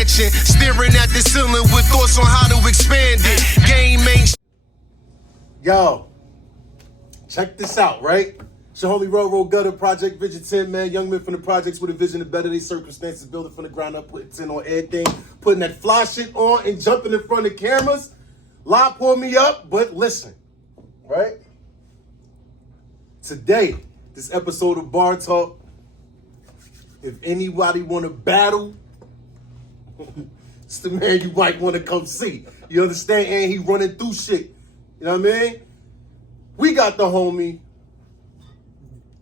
mansion, staring at the ceiling with thoughts on how to expand it. Game ain't. Yo, check this out, right? It's your homie Road Gutter, Projectvizion10, man. Young men from the projects with a vision to better their circumstances, building from the ground up, putting 10 on everything, putting that fly shit on and jumping in front of cameras. Lie pull me up, but listen, right? Today, this episode of Bartawk, if anybody want to battle, it's the man you might want to come see. You understand? And he running through shit. You know what I mean? We got the homie,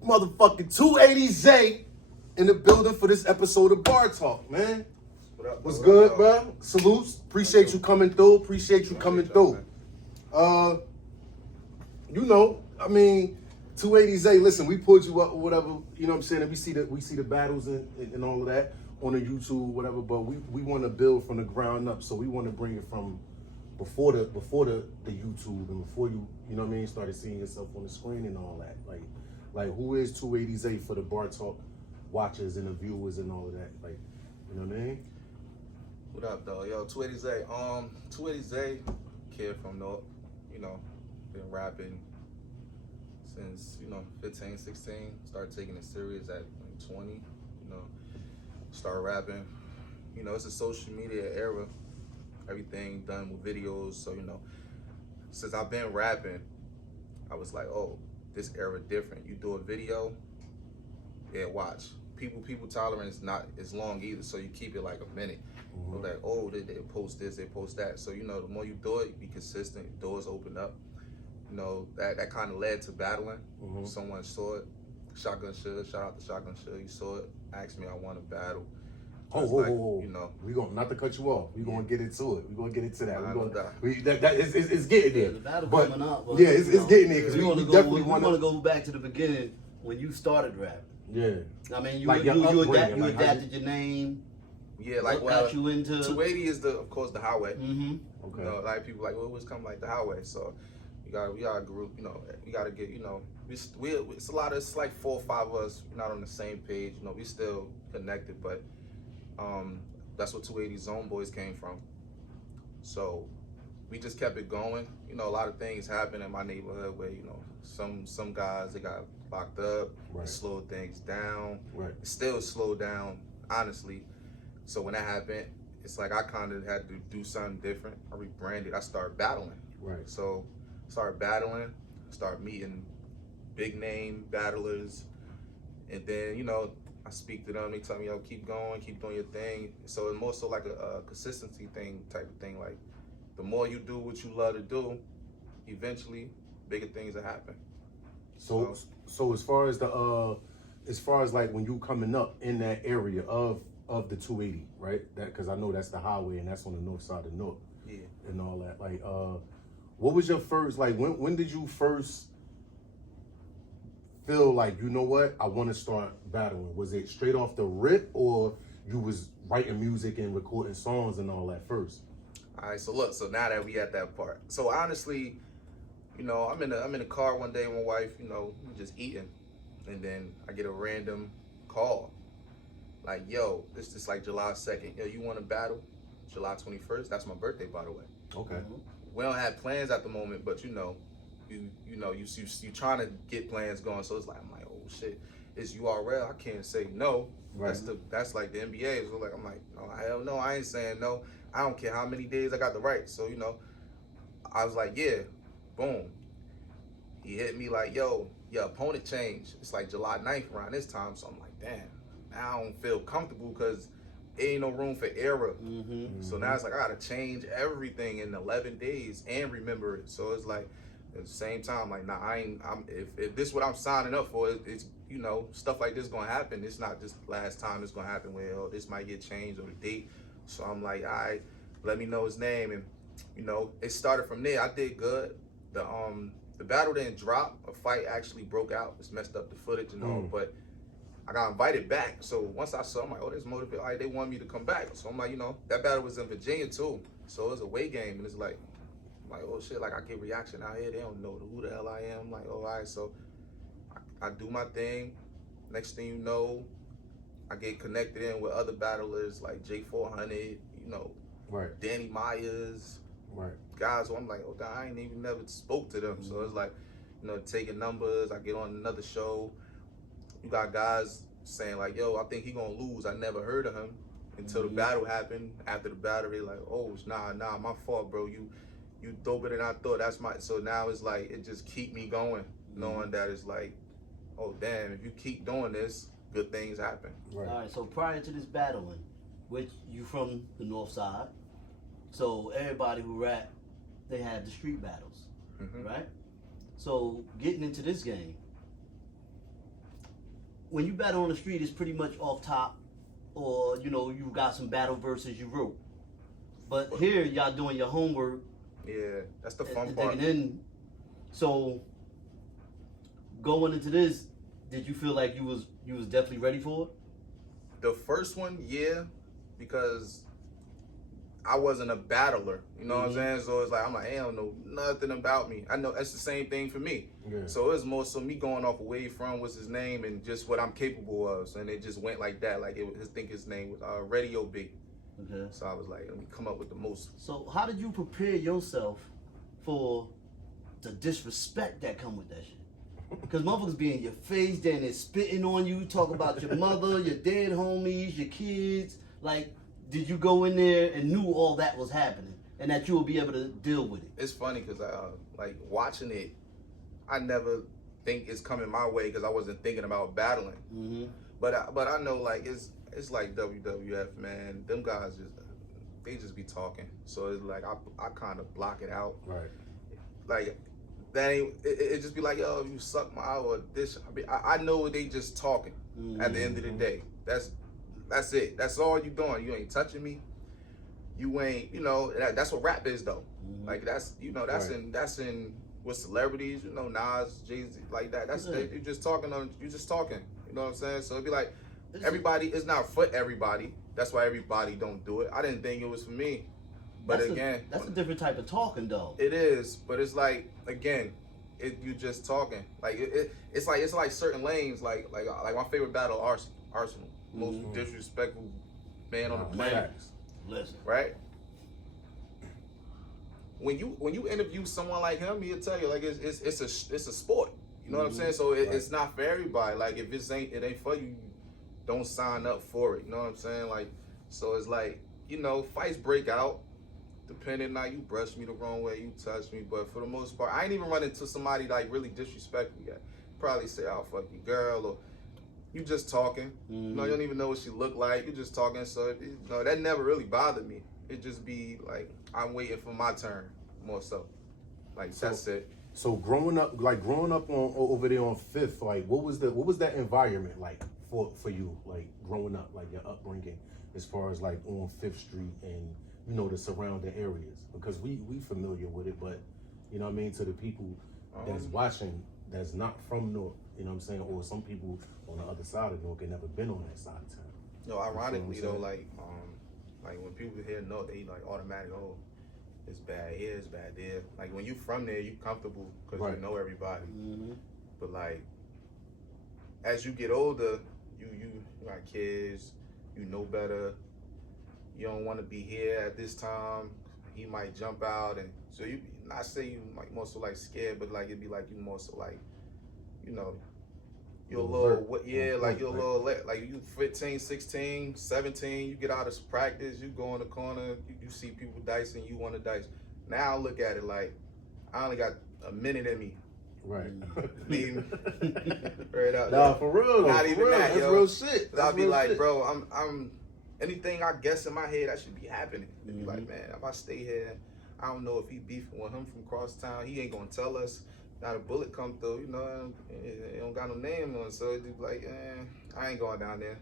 motherfucking 280Z in the building for this episode of Bartawk, man. What's good, bro? Salutes. Appreciate you coming through. You know, I mean, 280Z, listen, we pulled you up or whatever, you know what I'm saying? And we see the battles and all of that on the YouTube, whatever, but we want to build from the ground up. So we want to bring it from before the YouTube and before you know what I mean, started seeing yourself on the screen and all that. Like who is 280Z for the Bartawk watchers and the viewers and all of that? Like, you know what I mean? What up, though? Yo, 280Z. 280Z, kid from North, you know, been rapping since, 15, 16. Started taking it serious at 20, started rapping. It's a social media era. Everything done with videos. So, since I've been rapping, I was like, oh, this era different. You do a video, yeah, watch. People tolerance not as long either, so you keep it like a minute. Mm-hmm. Like, oh, they post this, they post that. So, the more you do it, you be consistent, doors open up. That kind of led to battling. Mm-hmm. Someone saw it. Shotgun Sugar, shout out to Shotgun Sugar. You saw it, asked me I want to battle. Oh, we gonna, not to cut you off. We gonna get into it. We gonna get into that. It's getting there. The battle but, coming up. But, yeah, it's getting there because we definitely want to go back to the beginning when you started rapping. Yeah. I mean, you like adapted your name. Yeah, like what got you into 280 is of course the highway. Mm-hmm. Okay. A lot of people like, well, it was come like the highway. So we got a group. We got to get. It's like 4 or 5 of us. We're not on the same page. We still connected, but that's what 280 Zone Boys came from. So we just kept it going. A lot of things happened in my neighborhood where some guys, they got locked up. Right. It slowed things down. Right. It still slowed down, honestly. So when that happened, it's like I kind of had to do something different. I rebranded. I started battling. Right. So started battling, started meeting big name battlers, and then I speak to them. They tell me, yo, keep going, keep doing your thing. So it's more so like a consistency thing type of thing. Like the more you do what you love to do, eventually bigger things will happen. So as far as like when you coming up in that area of the 280, right? That because I know that's the highway and that's on the north side of North. Yeah. And all that. Like, what was your first, like, when did you first feel like, you know what, I want to start battling? Was it straight off the rip, or you was writing music and recording songs and all that first? All right, so look, so now that we at that part. So honestly, I'm in the car one day with my wife, we just eating, and then I get a random call. Like, yo, this is like July 2nd. Yo, you want to battle? July 21st? That's my birthday, by the way. Okay. Mm-hmm. We don't have plans at the moment, but you trying to get plans going. So it's like, I'm like, oh shit, it's URL. I can't say no. Right. That's like the NBA. So like, I'm like, no, hell no, I ain't saying no. I don't care how many days I got the right. So I was like, yeah, boom. He hit me like, yo, your opponent changed. It's like July 9th around this time. So I'm like, damn. Now I don't feel comfortable because ain't no room for error. Mm-hmm. So now it's like I gotta change everything in 11 days and remember it. So it's like at the same time, like, nah, if this is what I'm signing up for, it's stuff like this gonna happen. It's not just last time it's gonna happen where this might get changed or the date. So I'm like, all right, let me know his name, and it started from there. I did good. The battle didn't drop. A fight actually broke out. It's messed up the footage and all, but I got invited back. So once I saw, I'm like, oh, this motivated. All right, they want me to come back. So I'm like, that battle was in Virginia too. So it was a away game, and it's like, oh shit, like I get reaction out here. They don't know who the hell I am. I'm like, oh, all right. So I do my thing. Next thing you know, I get connected in with other battlers like J400, you know, Right. Danny Myers, Right. guys who I'm like, oh, God, I ain't even never spoke to them. So it's like, you know, taking numbers. I get on another show. You got guys saying like, yo, I think he gonna lose. I never heard of him until the battle happened. After the battle, they like, oh, nah, my fault, bro. You doper than I thought. That's my. So now it's like it just keep me going, knowing that it's like, oh damn, if you keep doing this, good things happen. Right. All right. So prior to this battling, which you from the North Side, so everybody who rap, they have the street battles, right? So getting into this game, when you battle on the street, it's pretty much off top, or you know you got some battle verses you wrote. But here y'all doing your homework. Yeah, that's the fun and part. digging in. So going into this, did you feel like you was definitely ready for it? The first one, yeah, because I wasn't a battler, you know what I'm saying? So it's like, I'm like, I don't know nothing about me. I know that's the same thing for me. Yeah. So it's more so me going off away from what's his name and just what I'm capable of. So, and it just went like that. Like, I think his name was Radio Big. Okay. So I was like, let me come up with the most. So how did you prepare yourself for the disrespect that come with that shit? Because motherfuckers be in your face, then they're spitting on you, talk about your mother, your dead homies, your kids. Like, did you go in there and knew all that was happening and that you would be able to deal with it? It's funny because like watching it, I never think it's coming my way because I wasn't thinking about battling. But I know like it's like WWF, man. Them guys they just be talking. So it's like I kind of block it out. Right. Like that ain't it just be like, yo, you suck my eye or this. I know they just talking at the end of the day. That's it. That's all you doing. You ain't touching me. You ain't, you know, that's what rap is though. Like that's, you know, that's Right. that's in with celebrities, you know, Nas, Jay-Z, like that. That's you just talking. You know what I'm saying? So it'd be like everybody is not for everybody. That's why everybody don't do it. I didn't think it was for me. But again, that's a different type of talking though. it is, but it's like again, you just talking. Like it's like certain lanes. Like my favorite battle, Arsenal, most disrespectful man on the planet. Listen, Right? When you interview someone like him, he'll tell you like it's a sport. You know what I'm saying? So it's not for everybody. Like if it ain't for you, don't sign up for it. You know what I'm saying? Like so it's like, you know, fights break out. Depending on you brush me the wrong way, you touch me, but for the most part, I ain't even run into somebody like really disrespectful yet. Probably say, "I'll fuck you, girl," or you just talking. You know, you don't even know what she look like. You just talking, so you know that never really bothered me. It just be like I'm waiting for my turn, more so. Like that's it. So growing up on over there on Fifth, like what was that environment like for you, like growing up, like your upbringing, as far as like on Fifth Street and you know the surrounding areas, because we familiar with it, but you know what I mean, to the people that's watching that's not from North, you know what I'm saying, or some people on the other side of North have never been on that side of town. No, ironically You know though, what like when people hear North, they like automatic, oh, it's bad here, it's bad there. Like when you from there, you comfortable because you know everybody. But like as you get older, you got kids, you know better. You don't want to be here at this time. He might jump out, and so you. Not say you like more so like scared, but like it'd be like you more so like, you know, you're a little like you're a little like you 15, 16, 17. You get out of practice, you go in the corner, you see people dicing, you want to dice. Now I look at it like I only got a minute in me. Right. Right out. Nah, for real though. Not for even real. that, That's yo. real shit. I'll be real like, shit. bro, I'm anything I guess in my head, that should be happening. It'd be like, man, if I stay here, I don't know if he beefing with him from cross town. He ain't gonna tell us. Not a bullet come through, you know. It don't got no name on it, so it'd be like, I ain't going down there.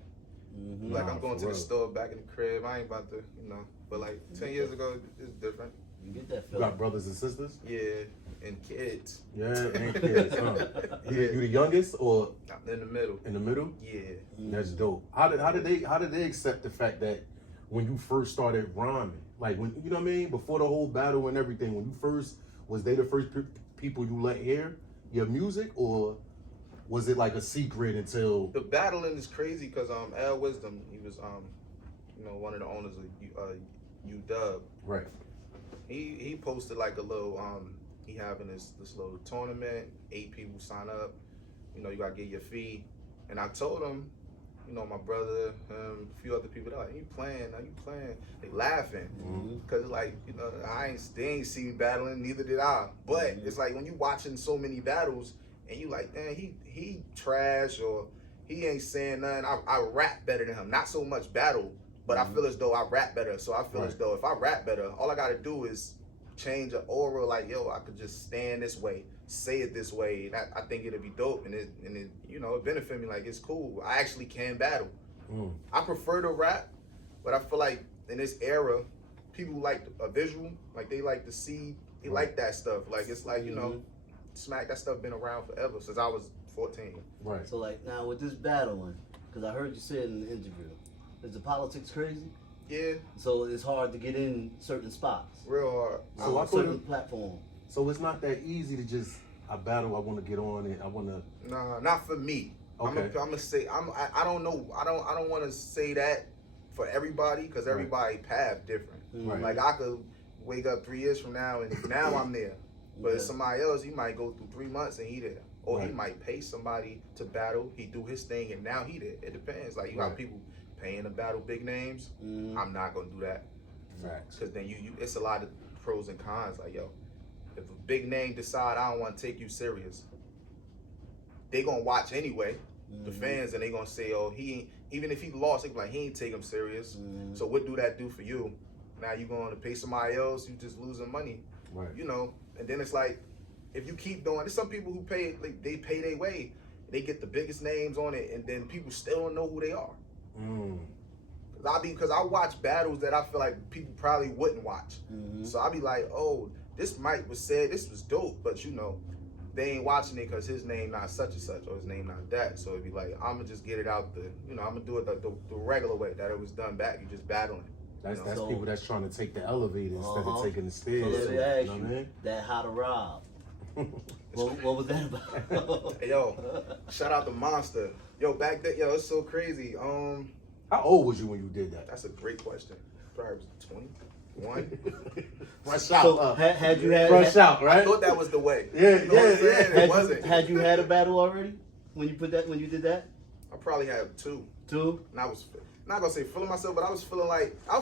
Like I'm going to the store back in the crib. I ain't about to, you know. But like 10 years ago, it's different. you get that You feeling. got brothers and sisters? Yeah, and kids. Yeah, and kids. You the youngest or In the middle. in the middle? Yeah. That's dope. How did they accept the fact that when you first started rhyming, like when you know what I mean, before the whole battle and everything, when you first was they the first people you let hear your music, or was it like a secret until? The battling is crazy because L Wisdom, he was one of the owners of UW. Right. He posted like a little he having this little tournament, 8 people sign up. You gotta get your fee. And I told him, my brother, a few other people, they're like, you playing? They laughing. Cause it's like, they ain't see me battling, neither did I. But it's like when you watching so many battles and you like, man, he trash or he ain't saying nothing. I rap better than him. Not so much battle, but I feel as though I rap better. So I feel as though if I rap better, all I gotta do is change an aura. Like, yo, I could just stand this way, say it this way, and I think it'd be dope, and it it benefit me. Like, it's cool. I actually can battle. I prefer to rap, but I feel like in this era, people like a visual. Like, they like to see. They like that stuff. Like, it's like smack, that stuff been around forever since I was 14. Right. So like now with this battling, because I heard you say it in the interview, is the politics crazy? Yeah. So it's hard to get in certain spots. Real hard. So I certain platform. So it's not that easy to just I battle. I want to get on it. I want to. Nah, not for me. Okay. I'm gonna say I don't know. I don't want to say that for everybody because everybody path different. Right. Like I could wake up 3 years from now and now I'm there, but somebody else he might go through 3 months and he there, or he might pay somebody to battle. He do his thing and now he there. It depends. Like you got people paying to battle big names. I'm not gonna do that. Facts. Because then you it's a lot of pros and cons. Like, yo, if a big name decide I don't want to take you serious, they gonna watch anyway, the fans, and they gonna say, oh, he ain't, even if he lost, they be like, he ain't take him serious. So what do that do for you? Now you gonna pay somebody else, you just losing money. Right. And then it's like, if you keep doing, there's some people who pay, like, they pay their way, they get the biggest names on it, and then people still don't know who they are. Because I watch battles that I feel like people probably wouldn't watch. So I be like, oh, this Mike was said, this was dope, but they ain't watching it because his name not such and such, or his name not that. So it'd be like, I'm gonna just get it out I'm gonna do it the regular way that it was done back. You just battling. That's people that's trying to take the elevator instead of taking the stairs. So let me ask you know what I mean? that how to rob. what was that about? Hey, yo, shout out to Monster. Yo, back then, it's so crazy. How old was you when you did that? That's a great question. Probably was 21. Fresh out. So had you had fresh out, right? I thought that was the way. Yeah. It wasn't. Had you had a battle already when you did that? I probably had 2. Two? And I was not gonna say feeling myself, but I was feeling like I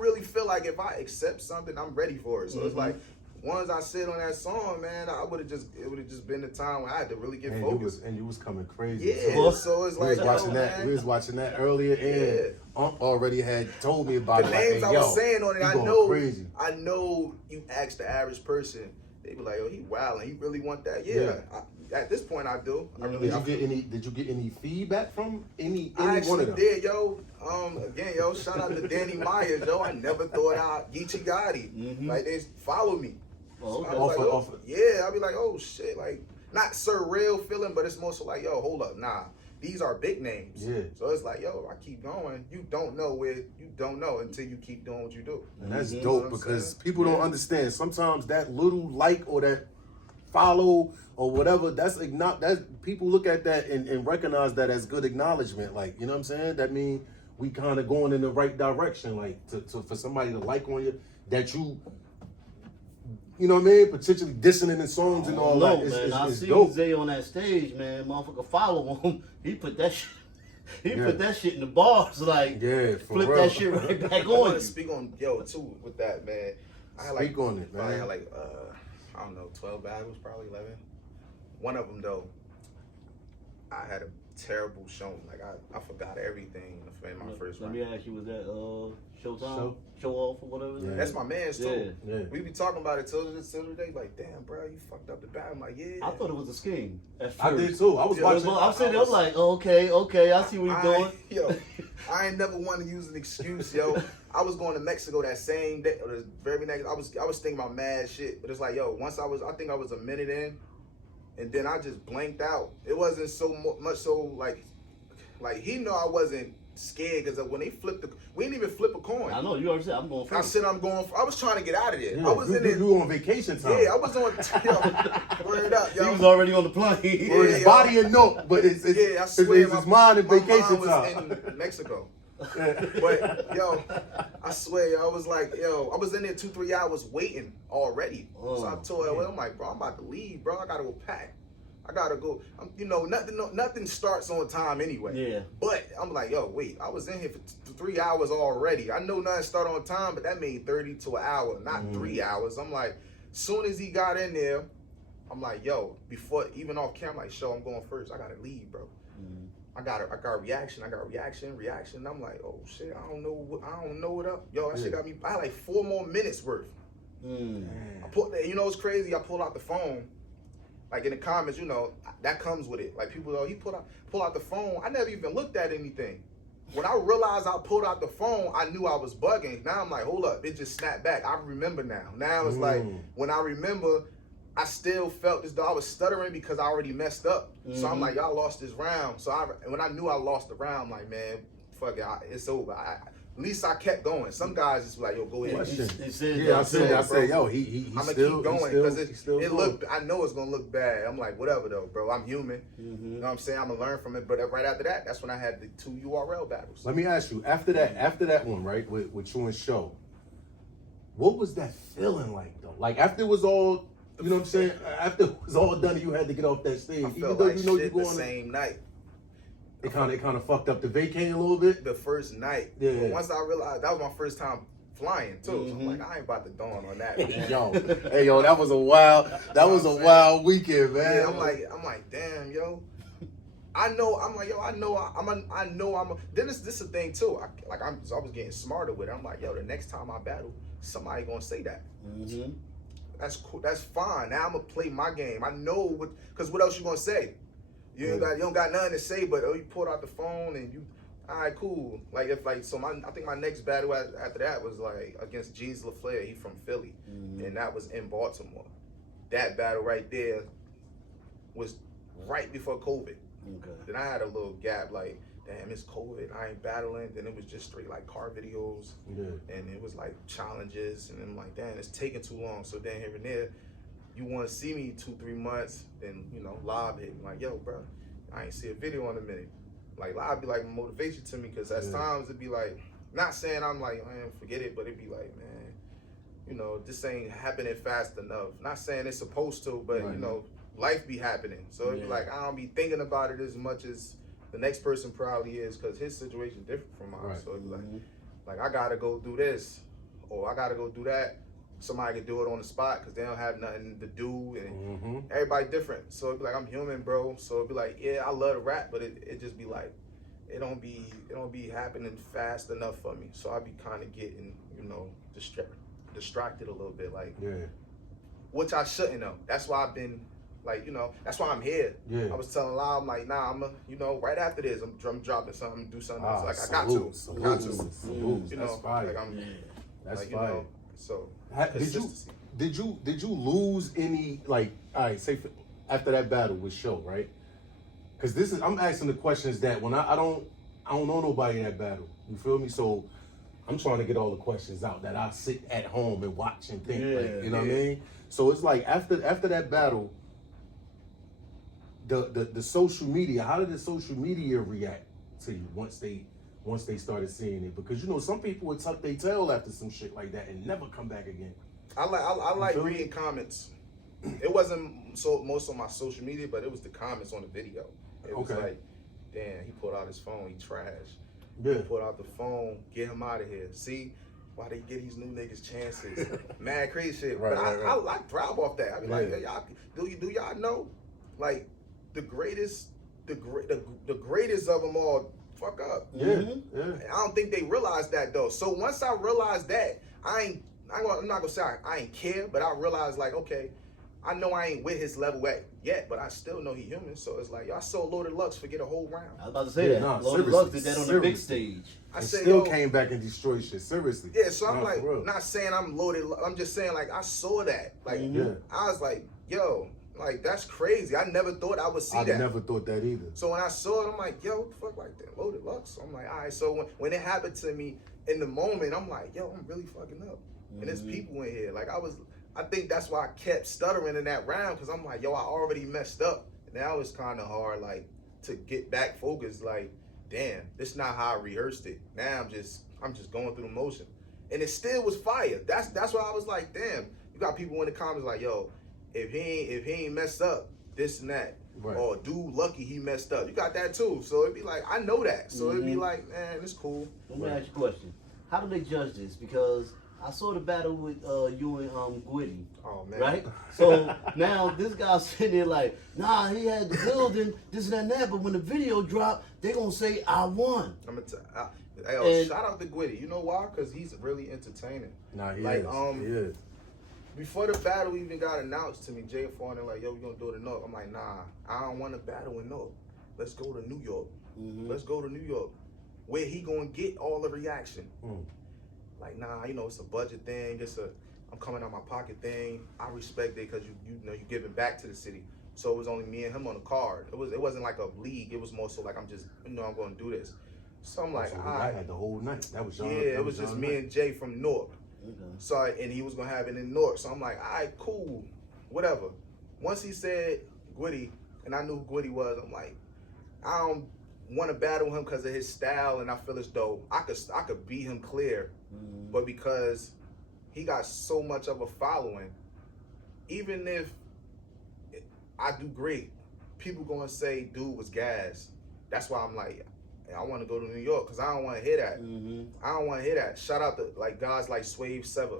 really feel like if I accept something, I'm ready for it. So it's like once I sit on that song, man, it would have just been the time when I had to really get focused. You was coming crazy. Yeah. So it's like we was watching that earlier, and Unc already had told me about the it. names like, I was saying on it. Crazy. I know you ask the average person, they be like, "Oh, he wilding. He really want that?" Yeah. At this point, I do. Did you get any feedback from any I one of them? did, yo. Again, yo, shout out to Danny Myers, yo. I never thought out Geechee Gotti. Like, they follow me. Oh, okay. Yeah, I'll be like, oh shit, like not surreal feeling, but it's more so like, yo, hold up, nah, these are big names. Yeah. So it's like, yo, I keep going. You don't know until you keep doing what you do. And that's dope because people don't understand. Sometimes that little like or that follow or whatever, that's people look at that and recognize that as good acknowledgement. Like, you know what I'm saying? That means we kind of going in the right direction. Like for somebody to like on you, that you know what I mean? Potentially dissing in the songs and all that. I It's see dope. Zay on that stage, man. Motherfucker follow him. He put that shit. Put that shit in the bars, like flip real. that shit right back I on want you. to speak on too with that, man. Speak on it, man. I had like I don't know, 12 battles, probably 11. One of them though, I had a terrible showing. Like I forgot everything in my first round. Let me ask you, was that Showtime? Show off or whatever? Yeah. That's my man's too. Yeah. We be talking about it till the day, like, damn, bro, you fucked up the battle. I'm like, yeah. I thought it was a scheme at first. I did too. I was watching. I'm sitting there, I'm like, okay, I see what you're doing. Yo, I ain't never want to use an excuse, yo. I was going to Mexico that same day, or the very next. I was thinking about mad shit, but it's like, yo, I think I was a minute in, and then I just blanked out. It wasn't so much so like he know I wasn't scared because when they flipped we didn't even flip a coin. I know you already said I'm going first. I said I'm going. I was trying to get out of there. Yeah, I was in it. You on vacation time. Yeah, I was on. Yo, word up, yo. He was already on the plane. Or his body and note, but it's I swear, it's his mind and vacation was time. in Mexico. But yo, I swear, I was like, yo, I was in there 2-3 hours waiting already. So I told her, I'm like, bro, I'm about to leave, bro. I gotta go pack. I gotta go. You know, nothing starts on time anyway. Yeah. But I'm like, yo, wait, I was in here for 3 hours already. I know nothing start on time, but that made 30 to an hour, not 3 hours. I'm like, soon as he got in there, I'm like, yo, before even off camera, I'm like, show, I'm going first. I gotta leave, bro. I got a reaction. I'm like, oh shit, I don't know what up. Yo, that shit got me. I had like 4 more minutes worth. I you know what's crazy? I pulled out the phone. Like in the comments, you know, that comes with it. Like people, he pull out the phone. I never even looked at anything. When I realized I pulled out the phone, I knew I was bugging. Now I'm like, hold up, it just snapped back. I remember now. Now it's like, when I remember, I still felt as though I was stuttering because I already messed up. So I'm like, y'all lost this round. So when I knew I lost the round, I'm like, man, fuck it, it's over. At least I kept going. Some guys just like, yo, go ahead. I said, yo, he I'm gonna still, keep going because it going. looked. I know it's gonna look bad. I'm like, whatever though, bro. I'm human. You know what I'm saying? I'm gonna learn from it. But right after that, that's when I had the 2 URL battles. Let me ask you, after that one, right, with you and Show, what was that feeling like though? Like after it was all, you know what I'm saying? After it was all done, and you had to get off that stage, even though like you know shit you're the going same night. It kind of fucked up the vacating a little bit. The first night. Yeah. But once I realized that was my first time flying too, so I'm like, I ain't about to dawn on that. Man. yo, that was a wild weekend, man. Yeah, I'm like, damn, yo. I know. I'm like, yo. I know. Then this is a thing too. I was getting smarter with it. I'm like, yo, the next time I battle, somebody gonna say that. That's cool. That's fine. Now I'm gonna play my game. I know because what else you gonna say? You don't got nothing to say, but you pulled out the phone and you, all right, cool. Like I think my next battle after that was like against Jeans LaFleur. He from Philly, and that was in Baltimore. That battle right there was right before COVID. Then I had a little gap, like, damn, it's COVID, I ain't battling. Then it was just straight like car videos, and it was like challenges, and I'm like, damn, it's taking too long. So then here and there, you want to see me 2-3 months, then you know, Live hit me like, yo, bro, I ain't see a video in a minute. Like Live be like motivation to me, because at times it'd be like, not saying I'm like, man, forget it, but it'd be like, man, you know, this ain't happening fast enough. Not saying it's supposed to, but you know, life be happening. So it'd be like, I don't be thinking about it as much as the next person probably is, because his situation different from mine. So it'd be like I gotta go do this, or I gotta go do that. Somebody can do it on the spot because they don't have nothing to do, and everybody different. So it'd be like, I'm human, bro. So it'd be like, yeah, I love to rap, but it just be like, it don't be happening fast enough for me. So I be kind of getting, you know, distracted a little bit, like, which I shouldn't know. That's why I've been, like, you know, that's why I'm here. I was telling Lyle, I'm like, nah, you know, right after this, I'm dropping something, do something else. Like, I got to. You know, like That's like, fire. you know, so did you lose any, like, all right, say after that battle with Show, right? Because I'm asking the questions that when I don't know nobody in that battle. You feel me? So I'm trying to get all the questions out that I sit at home and watch and think. Like, you know what I mean? So it's like after that battle, the social media, how did the social media react to you once they started seeing it? Because you know, some people would tuck their tail after some shit like that and never come back again. I like reading comments. It wasn't most on my social media, but it was the comments on the video. It was like, damn, he pulled out his phone, he trash. He pulled out the phone, get him out of here. See why they get these new niggas chances? Mad crazy shit. But I thrive off that. I be like, y'all, do y'all know, like, the greatest of them all fuck up. I don't think they realize that though. So once I realized that, I'm not gonna say I ain't care, but I realized, like, okay, I know I ain't with his level yet, but I still know he human. So it's like, y'all saw Loaded Lux forget a whole round. I was about to say that. Loaded Lux did that on the big stage. I still came back and destroyed shit. Seriously. Yeah, so I'm like, not saying I'm loaded. I'm just saying, like, I saw that. Like, I was like, yo, Like, that's crazy. I never thought I would see that. I never thought that either. So when I saw it, I'm like, yo, what the fuck, like that Loaded Lux? I'm like, all right. So when it happened to me in the moment, I'm like, yo, I'm really fucking up. And there's people in here. Like, I think that's why I kept stuttering in that round, because I'm like, yo, I already messed up. Now it's kind of hard, like, to get back focused. Like, damn, this is not how I rehearsed it. Now I'm just going through the motion. And it still was fire. That's why I was like, damn. You got people in the comments like, yo, if he ain't messed up, this and that. Right. Or dude lucky he messed up. You got that too. So it'd be like, I know that. So it'd be like, man, it's cool. Let me ask you a question. How do they judge this? Because I saw the battle with you and Gwitty. Oh man. Right? So now this guy's sitting there like, nah, he had the building, this and that, but when the video dropped, they gonna say I won. I'm gonna shout out to Gwitty. You know why? Because he's really entertaining. Nah, he like, is. He is. Before the battle even got announced to me, Jay Fawn, they're like, yo, we gonna do it in North. I'm like, nah, I don't want to battle in North. Let's go to New York. Let's go to New York. Where he gonna get all the reaction. Like, nah, you know, it's a budget thing. I'm coming out my pocket thing. I respect it because you know you giving back to the city. So it was only me and him on the card. It wasn't like a league. It was more so like I'm going to do this. So I'm like, So I had the whole night. That was John. Yeah, it was just me and Jay from North. So and he was gonna have it in North. So I'm like, all right, cool, whatever. Once he said Gwitty, and I knew who Gwitty was, I'm like, I don't want to battle him because of his style, and I feel as though I could beat him clear, but because he got so much of a following, even if I do great, people gonna say dude was gas. That's why I'm like, I want to go to New York because I don't want to hear that. I don't want to hear that. Shout out to like guys like Swave Sever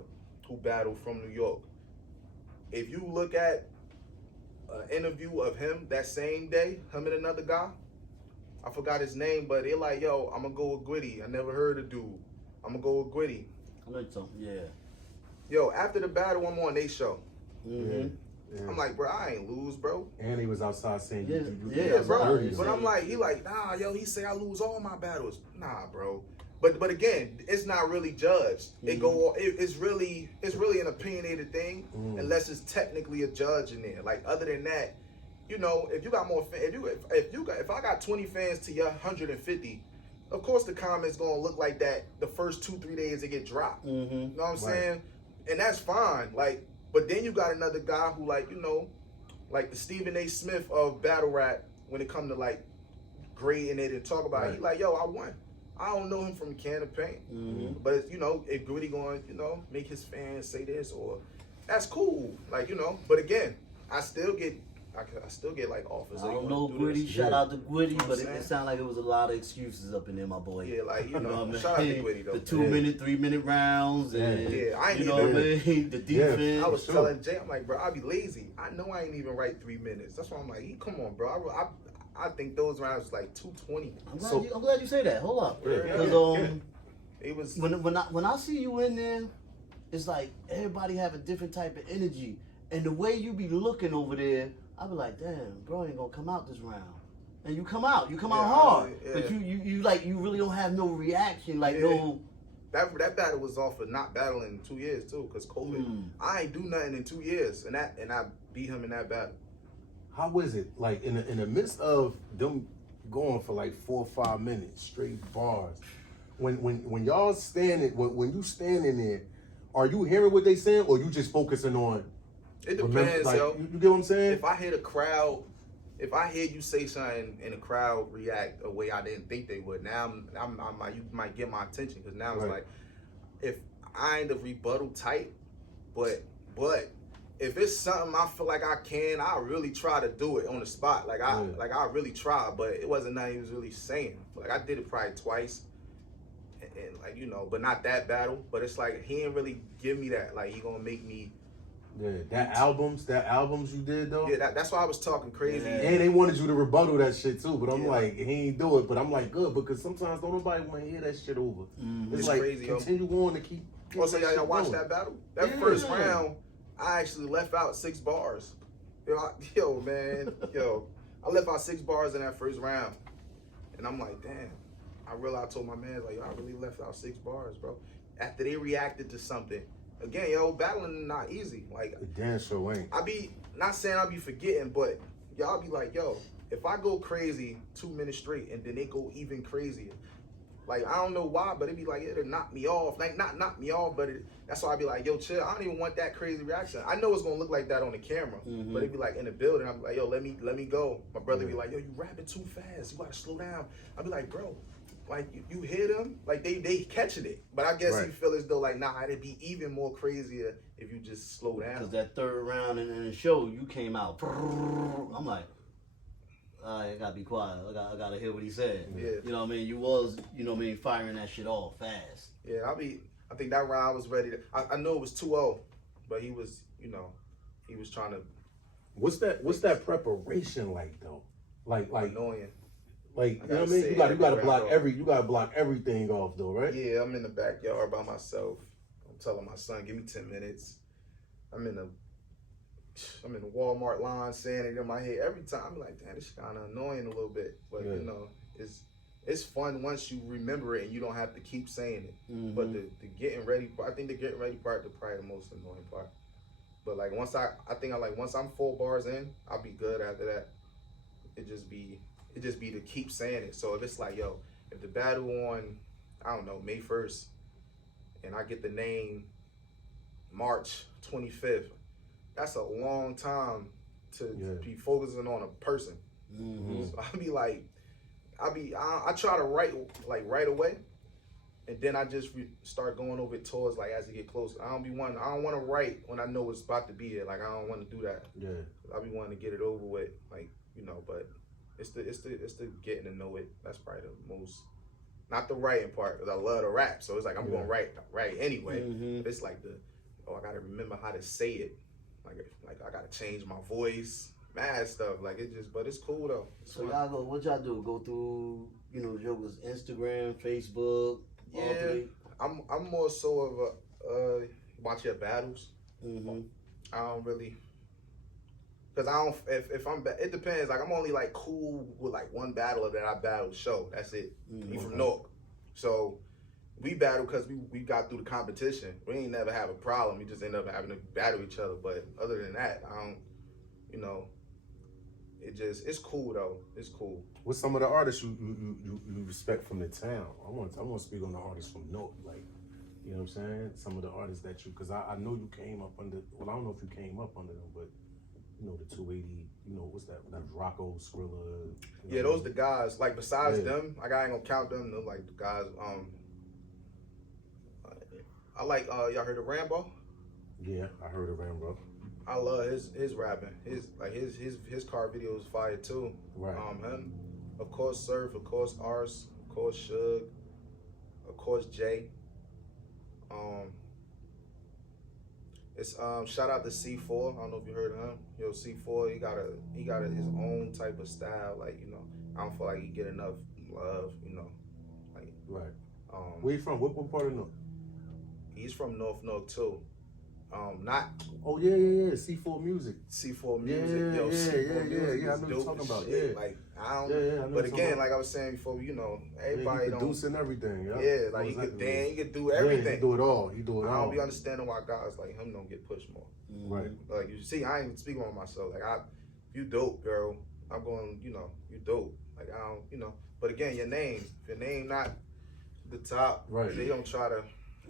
who battled from New York. If you look at an interview of him that same day, him and another guy, I forgot his name, but they're like, yo, I'm gonna go with Gwitty. I never heard of dude. I'm gonna go with Gwitty. I know something, yeah. Yo, after the battle, I'm on their show. Yeah. I'm like, bro, I ain't lose, bro. And he was outside saying, Yeah, bro. But I'm like, he like, nah, yo, he say I lose all my battles. Nah, bro. But again, it's not really judged. It's really an opinionated thing, unless it's technically a judge in there. Like other than that, you know, if you got more fans, if I got 20 fans to your 150, of course the comments gonna look like that the first 2-3 days it get dropped. You know what I'm saying? And that's fine. Like, but then you got another guy who like, you know, like the Stephen A. Smith of battle rap when it come to like grading it and talk about it. He like, yo, I won. I don't know him from a can of paint. But, you know, if Gwitty going, you know, make his fans say this or that's cool. Like, you know, but again, I still get like offers. I don't know Gwitty. Shout out to Gwitty, but it sounded like it was a lot of excuses up in there, my boy. Yeah, like, you know, what shout I mean? out to Gwitty, though. The 2-minute, 3-minute rounds, and I ain't you know what I mean? The defense. I was telling Jay, I'm like, bro, I be lazy. I know I ain't even write 3 minutes. That's why I'm like, come on, bro. I think those rounds was like 220. I'm glad you say that. Hold up, because it was when I see you in there, it's like everybody have a different type of energy, and the way you be looking over there, I be like, damn, bro ain't gonna come out this round. And you come out hard. But you really don't have no reaction, like no. That battle was off for not battling in 2 years too, cause COVID. I ain't do nothing in 2 years, and I beat him in that battle. How was it like in the midst of them going for like 4 or 5 minutes straight bars? When y'all standing, when you standing there, are you hearing what they saying or you just focusing on? It depends, like, yo. You get what I'm saying? If I if I hear you say something and the crowd react a way I didn't think they would, now you might get my attention because now it's like, if I ain't the rebuttal type, but if it's something I feel like I really try to do it on the spot. Like I really try, but it wasn't nothing he was really saying. Like I did it probably twice, and like, you know, but not that battle. But it's like he didn't really give me that. Like he gonna make me. Yeah, that albums you did though. Yeah, that's why I was talking crazy. And they wanted you to rebuttal that shit too, but I'm like, he ain't do it. But I'm like, good, because sometimes don't nobody want to hear that shit over. It's like crazy, continue on to keep. Oh, so y'all watched that battle? That first round, I actually left out 6 bars. Yo, man, I left out 6 bars in that first round, and I'm like, damn. I told my man, like, I really left out 6 bars, bro. After they reacted to something, again, yo, battling not easy. Like, The dance show ain't. I be not saying I be forgetting, but y'all be like, yo, if I go crazy 2 minutes straight and then they go even crazier, like I don't know why, but it be like it'll knock me off. Like not knock me off, but that's why I be like, yo, chill. I don't even want that crazy reaction. I know it's gonna look like that on the camera, but it be like in the building. I'm like, yo, let me go. My brother be like, yo, you rapping too fast. You gotta slow down. I be like, bro, like you hear them, like they catching it. But I guess he feel as though like, nah, it'd be even more crazier if you just slow down. Because that third round in the show, you came out. I'm like, I gotta be quiet. I gotta hear what he said. Yeah. You know what I mean? You was, you know what I mean, firing that shit off fast. Yeah, I think that round I was ready to. I know it was 2-0, but he was, you know, he was trying to. What's that preparation like though? Like annoying. Like you know what I mean? You gotta block everything off though, right? Yeah, I'm in the backyard by myself. I'm telling my son, give me 10 minutes. I'm in the Walmart line saying it in my head every time. I'm like, damn, this is kind of annoying a little bit, but you know, it's fun once you remember it and you don't have to keep saying it. But the getting ready, I think the getting ready part is probably the most annoying part. But like once once I'm 4 bars in, I'll be good after that. It just be to keep saying it. So if it's like, yo, if the battle on, I don't know, May 1st, and I get the name March 25th, that's a long time to be focusing on a person. So I'll be like, I try to write like right away, and then I just start going over it towards like as it get closer. I don't want to write when I know it's about to be here. Like I don't want to do that. Yeah. I be wanting to get it over with, like, you know. But it's the getting to know it. That's probably the most. Not the writing part, because I love to rap. So it's like I'm gonna write anyway. But it's like I gotta remember how to say it. Like I gotta change my voice, mad stuff. Like but it's cool though. So what y'all do? Go through, you know, Joker's Instagram, Facebook. Yeah, I'm more so of a watch your battles. I don't really, cause I don't. If I'm, it depends. Like I'm only like cool with like one battler that I battle show. That's it. He from Newark, so we battle because we got through the competition. We ain't never have a problem. We just end up having to battle each other. But other than that, I don't. You know, it's cool though. It's cool. What's some of the artists you respect from the town? I want to speak on the artists from North, like, you know what I'm saying? Some of the artists that you, because I know you came up under, well, I don't know if you came up under them, but you know, the 280, you know, what's that? That's Rocco, Skrilla. Yeah, those the guys. Like besides them, like I ain't gonna count them. They're like the guys. I like y'all heard of Rambo? Yeah, I heard of Rambo. I love his rapping. His car video is fire too. Right. Him, of course, Surf, of course, Ars, of course, Suge, of course, Jay. It's shout out to C4. I don't know if you heard of him. Yo, C4, he got his own type of style. Like, you know, I don't feel like he get enough love. You know, like right. Where you from? What part of North? He's from North too. Not. Oh yeah. C4 Music. C4 Music. Yo, C4 Music. Yeah. I know what you're talking about. Yeah. Like I don't. Yeah. But again, like I was saying before, you know, everybody don't. Producing everything. Yeah, like he could dance, he could do everything. Yeah, he do it all. I don't be understanding why guys like him don't get pushed more. Right. Like you see, I ain't even speaking on myself. Like you dope, girl. I'm going. You know, you dope. Like I don't. You know. But again, your name not the top. Right. They don't try to.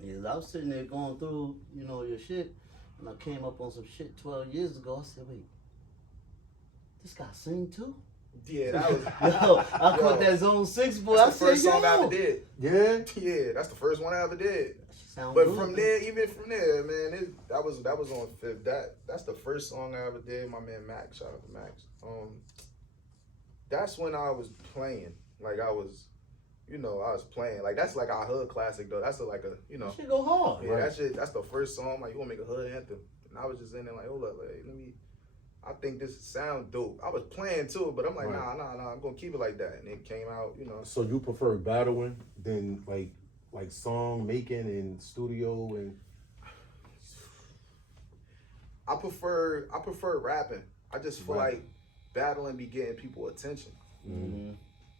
Yeah, I was sitting there going through, you know, your shit, and I came up on some shit 12 years ago. I said, wait, this guy sing too? Yeah, that was. I caught that Zone 6 boy. That's the first song I ever did. Yeah? Yeah, that's the first one I ever did. But good. from there, man, that was on Fifth. That's the first song I ever did. My man Max, shout out to Max. That's when I was playing. Like I was playing. Like that's like our hood classic though. That's like a, you know. That shit go hard. Yeah, right. That's the first song. Like you wanna make a hood anthem, and I was just in there like, hold up, like, I think this sound dope. I was playing too, but I'm like, right. nah, I'm gonna keep it like that. And it came out, you know. So you prefer battling than like song making and studio and. I prefer rapping. I just feel like battling be getting people attention.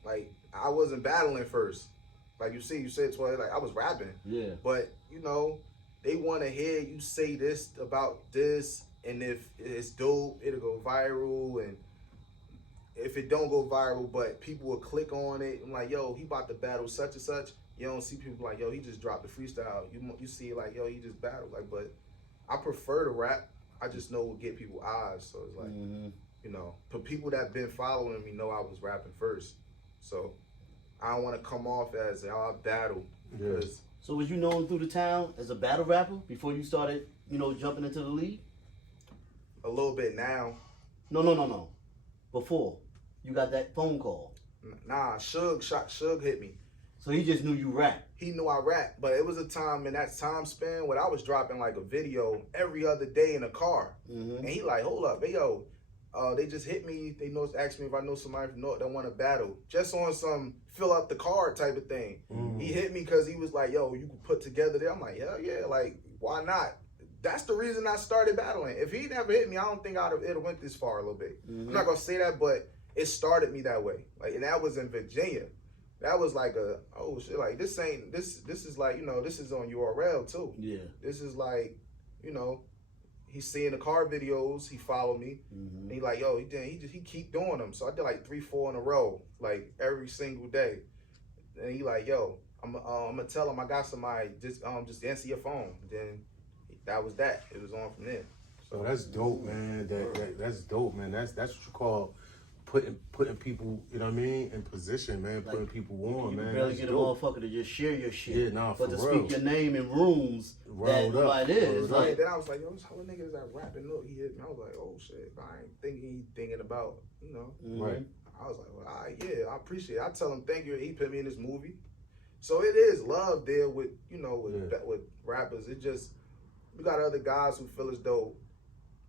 Like I wasn't battling first. Like you said 12, like I was rapping. Yeah. But you know, they want to hear you say this about this, and if it's dope, it'll go viral, and if it don't go viral, but people will click on it, I'm like, yo, he about to battle such and such. You don't see people like, yo, he just dropped the freestyle. You see it like, yo, he just battled. Like, but I prefer to rap. I just know what get people eyes. So it's like, you know, but people that been following me know I was rapping first. So I don't want to come off as I battle. Because So was you known through the town as a battle rapper before you started, you know, jumping into the league? a little bit now. No. Before you got that phone call. Nah, Suge hit me. So he just knew you rap. He knew I rap, but it was a time in that time span when I was dropping like a video every other day in a car. And he like, hold up, hey yo, they just hit me. They asked me if I know somebody from North that want to battle, just on some fill up the card type of thing. He hit me because he was like, yo, you can put together there. I'm like, hell yeah, like why not? That's the reason I started battling. If he never hit me, I don't think it'd have went this far a little bit. I'm not gonna say that, but it started me that way. Like, and that was in Virginia. That was like oh shit, like this is like, you know, this is on URL too. Yeah. This is like, you know, he's seeing the car videos, he followed me, and he like, yo, he keep doing them. So I did like 3-4 in a row, like every single day. And he like, yo, I'm gonna tell him I got somebody, just answer your phone. Then that was that. It was on from there. So that's dope, man. That's dope, man. That's what you call putting people, you know what I mean, in position, man. Putting Like, people on, man. You barely That's get dope. a motherfucker to just share your shit. Yeah, nah, but for to real. speak your name in rooms that Rolled up. nobody is. Rolled up. Like, And then I was like, yo, this hella niggas that rapping. Look, he hit me. I was like, oh shit, I ain't thinking about, you know. Right. I was like, well, all right, yeah, I appreciate it. I tell him thank you. He put me in this movie. So it is love there with, you know, with rappers. It just, we got other guys who feel as though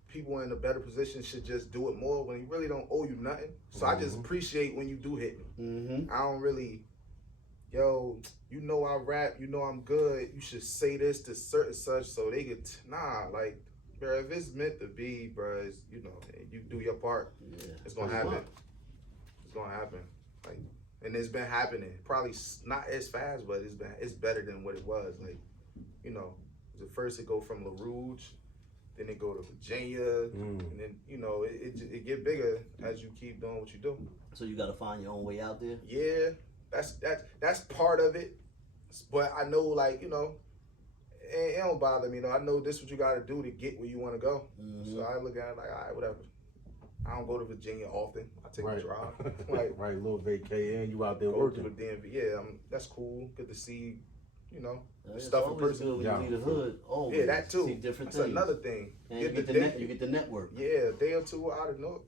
people in a better position should just do it more when he really don't owe you nothing. So I just appreciate when you do hit me. I don't really, yo, you know I rap, you know I'm good, you should say this to certain such so they get, like, bro, if it's meant to be, bro, it's, you know, you do your part, it's gonna happen. It's gonna happen. Like, and it's been happening. Probably not as fast, but it's better than what it was. Like, you know, the first it go from La Rouge, then it go to Virginia, and then, you know, it get bigger as you keep doing what you do. so you got to find your own way out there. Yeah, that's part of it. But I know, like, you know, it don't bother me, though. I know this is what you got to do to get where you want to go. So I look at it like, all right, whatever. I don't go to Virginia often. I take a drive. Like, right, little vacay, and you out there go working. to the DMV. Yeah, that's cool. Good to see, you know, the It's stuff in always person. good when you leave the hood. Always. Yeah, that too. See different That's things. another thing. And you get the network. Yeah, a day or two out of North.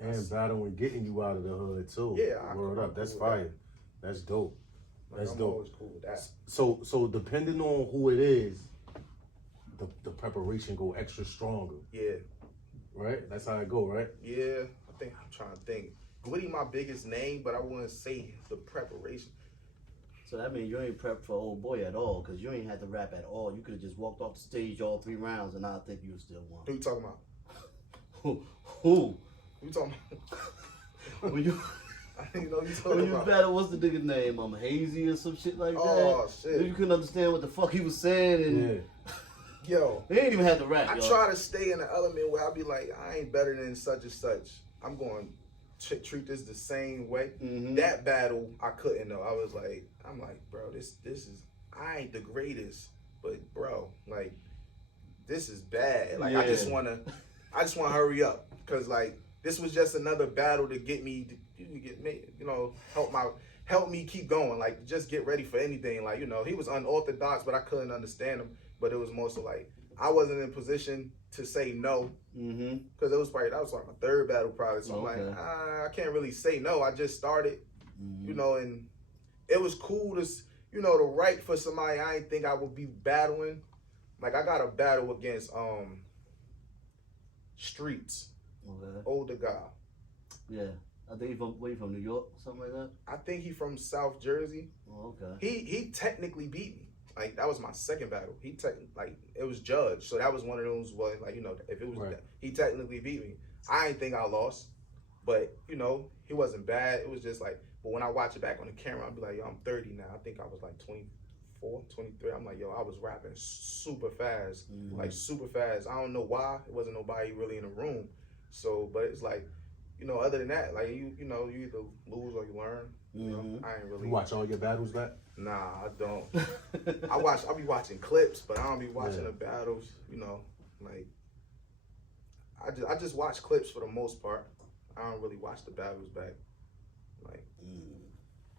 And battling, getting you out of the hood too. Yeah, Word I'm up. That's cool with fire. That's dope. That's I'm dope. always cool with that. So depending on who it is, the preparation go extra stronger. Yeah. Right? That's how it go, right? Yeah, I'm trying to think. Gwitty my biggest name, but I wouldn't say the preparation. So that means you ain't prepped for old boy at all, because you ain't had to rap at all. You could have just walked off the stage all 3 rounds, and I think you would still won. Who you talking about? Who? Who you talking about? When you I didn't know you when talking you about. battle, what's the nigga's name? Hazy or some shit like that. Oh shit. You couldn't understand what the fuck he was saying, and Yo, he ain't even had to rap. I y'all. try to stay in the element where I be like, I ain't better than such and such. I'm going to treat this the same way. That battle, I couldn't though. I'm like, bro, this is, I ain't the greatest, but bro, like, this is bad. Like, I just wanna hurry up, cause like this was just another battle to get me, you know, help me keep going. Like, just get ready for anything. Like, you know, he was unorthodox, but I couldn't understand him. But it was more so like, I wasn't in position to say no, because that was like my 3rd battle probably. So I'm like, I can't really say no. I just started, you know, and it was cool to, you know, to write for somebody I didn't think I would be battling. Like, I got a battle against Streets, older guy. Yeah, I think he from New York, something like that. I think he from South Jersey. Oh, okay. He technically beat me. Like, that was my 2nd battle. It was judged. So that was one of those, well, like, you know, if it was, he technically beat me. I didn't think I lost, but, you know, he wasn't bad. It was just like, but when I watch it back on the camera, I'll be like, yo, I'm 30 now. I think I was like 24, 23. I'm like, yo, I was rapping super fast, Mm-hmm. like super fast. I don't know why. It wasn't nobody really in the room. So, but it's like, you know, other than that, like you know, you either lose or you learn. You know, I ain't really. You watch all your battles back? Nah, I don't. I'll be watching clips, but I don't be watching the battles. You know, like I just watch clips for the most part. I don't really watch the battles back. Like,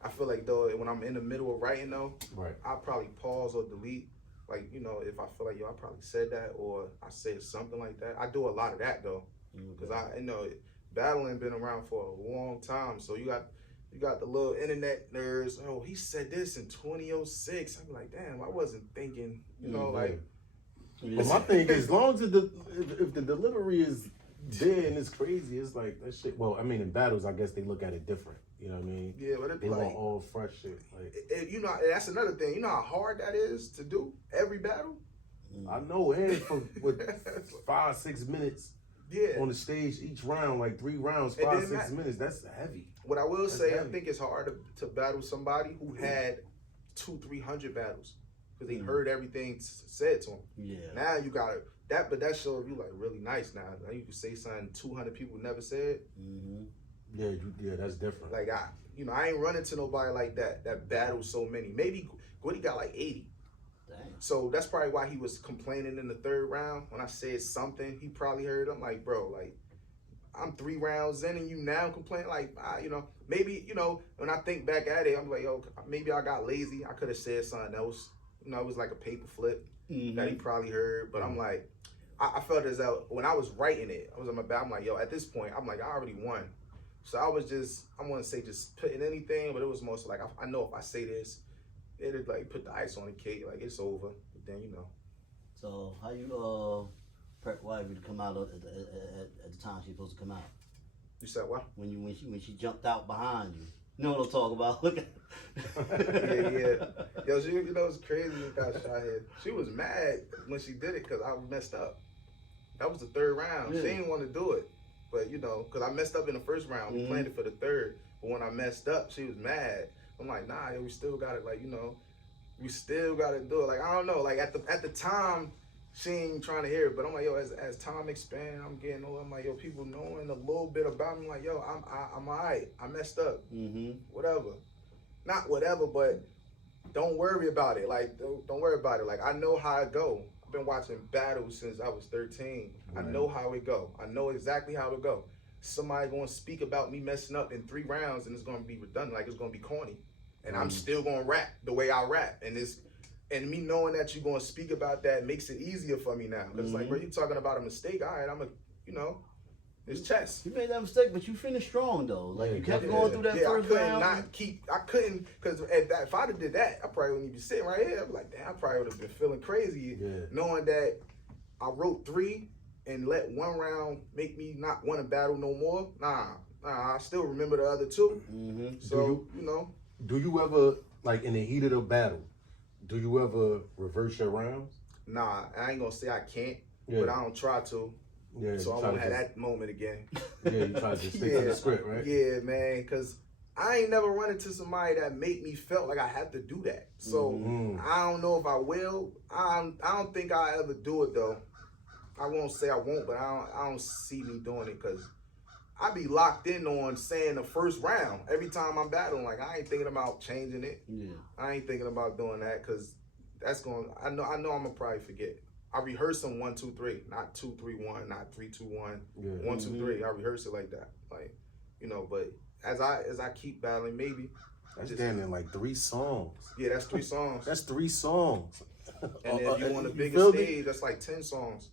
I feel like though when I'm in the middle of writing though, Right. I'll probably pause or delete. Like, you know, if I feel like, yo, I probably said that or I said something like that. I do a lot of that though, because I know battling been around for a long time. So you got the little internet nerds. Oh, he said this in 2006. I'm like, damn, I wasn't thinking. You know, like. But my thing is, as long as if the delivery is there and it's crazy, it's like that shit. Well, I mean, in battles, I guess they look at it different. You know what I mean? Yeah, but they like, want all fresh shit. Like, you know, that's another thing. You know how hard that is to do every battle. I know, and for with 5-6 minutes. Yeah. On the stage, each round, like 3 rounds, 5-6 minutes. That's heavy. What I will say, heavy. I think it's hard to battle somebody who had 200-300 battles because they heard everything said to them. Yeah. Now you got that, but that shows you like really nice. Now you can say something 200 people never said. Yeah, that's different. Like I ain't running to nobody like that battles so many. Maybe Goody got like 80. Damn. So that's probably why he was complaining in the 3rd round when I said something. He probably heard. I'm like, bro, like I'm 3 rounds in and you now complain. Like, you know, maybe, you know, when I think back at it, I'm like, yo, maybe I got lazy. I could have said something else. You know, it was like a paper flip that he probably heard. But I'm like, I felt as though when I was writing it, I was on my back. I'm like, yo, at this point, I'm like, I already won. So I was just, I want to say just putting anything, but it was mostly like, I know if I say this, it'd like put the ice on the cake, like it's over. But then, you know. So how you prep Wifey to come out at the time she's supposed to come out? You said what? When she jumped out behind you. You know what I'm talking about? Look at yeah. Yo, you know, it's crazy when got shot here. She was mad when she did it because I messed up. That was the 3rd round. Yeah. She didn't want to do it. But, you know, because I messed up in the 1st round. We planned it for the 3rd. But when I messed up, she was mad. I'm like, nah, we still got it. Like, you know, we still got to do it. Like, I don't know. Like, at the time, she ain't trying to hear it. But I'm like, yo, as time expand, I'm getting older. I'm like, yo, people knowing a little bit about me. Like, yo, I'm all right. I messed up. Whatever. Not whatever, but don't worry about it. Like, don't worry about it. Like, I know how it go. I've been watching battles since I was 13. Right. I know how it go. I know exactly how it go. Somebody gonna speak about me messing up in 3 rounds and it's gonna be redundant. Like, it's gonna be corny. And I'm still gonna rap the way I rap. And me knowing that you're gonna speak about that makes it easier for me now. Cause it's like, bro, you talking about a mistake. All right, you know, it's chess. You made that mistake, but you finished strong though. Like you kept going through that first round. I couldn't, cause if I'd have did that, I probably wouldn't even be sitting right here. I'd be like, damn, I probably would have been feeling crazy, knowing that I wrote 3 and let 1 round make me not want to battle no more. Nah, I still remember the other 2. So you know. Do you ever, like in the heat of the battle, do you ever reverse your rounds? Nah, I ain't gonna say I can't, but I don't try to. Yeah, so I won't have that moment again. Yeah, you try to stick to the script, right? Yeah, man, because I ain't never run into somebody that make me felt like I have to do that. So I don't know if I will. I don't think I'll ever do it though. I won't say I won't, but I don't see me doing it because I be locked in on saying the 1st round every time I'm battling. Like I ain't thinking about changing it. Yeah. I ain't thinking about doing that because that's going. I know I'm gonna probably forget. I rehearse them 1, 2, 3, not 2, 3, 1, not 3, 2, 1, 1, 2, 3. I rehearse it like that, like, you know. But as I keep battling, maybe that's damn near like 3 songs. Yeah, that's 3 songs. That's 3 songs. And then if you on the biggest stage, that's like 10 songs.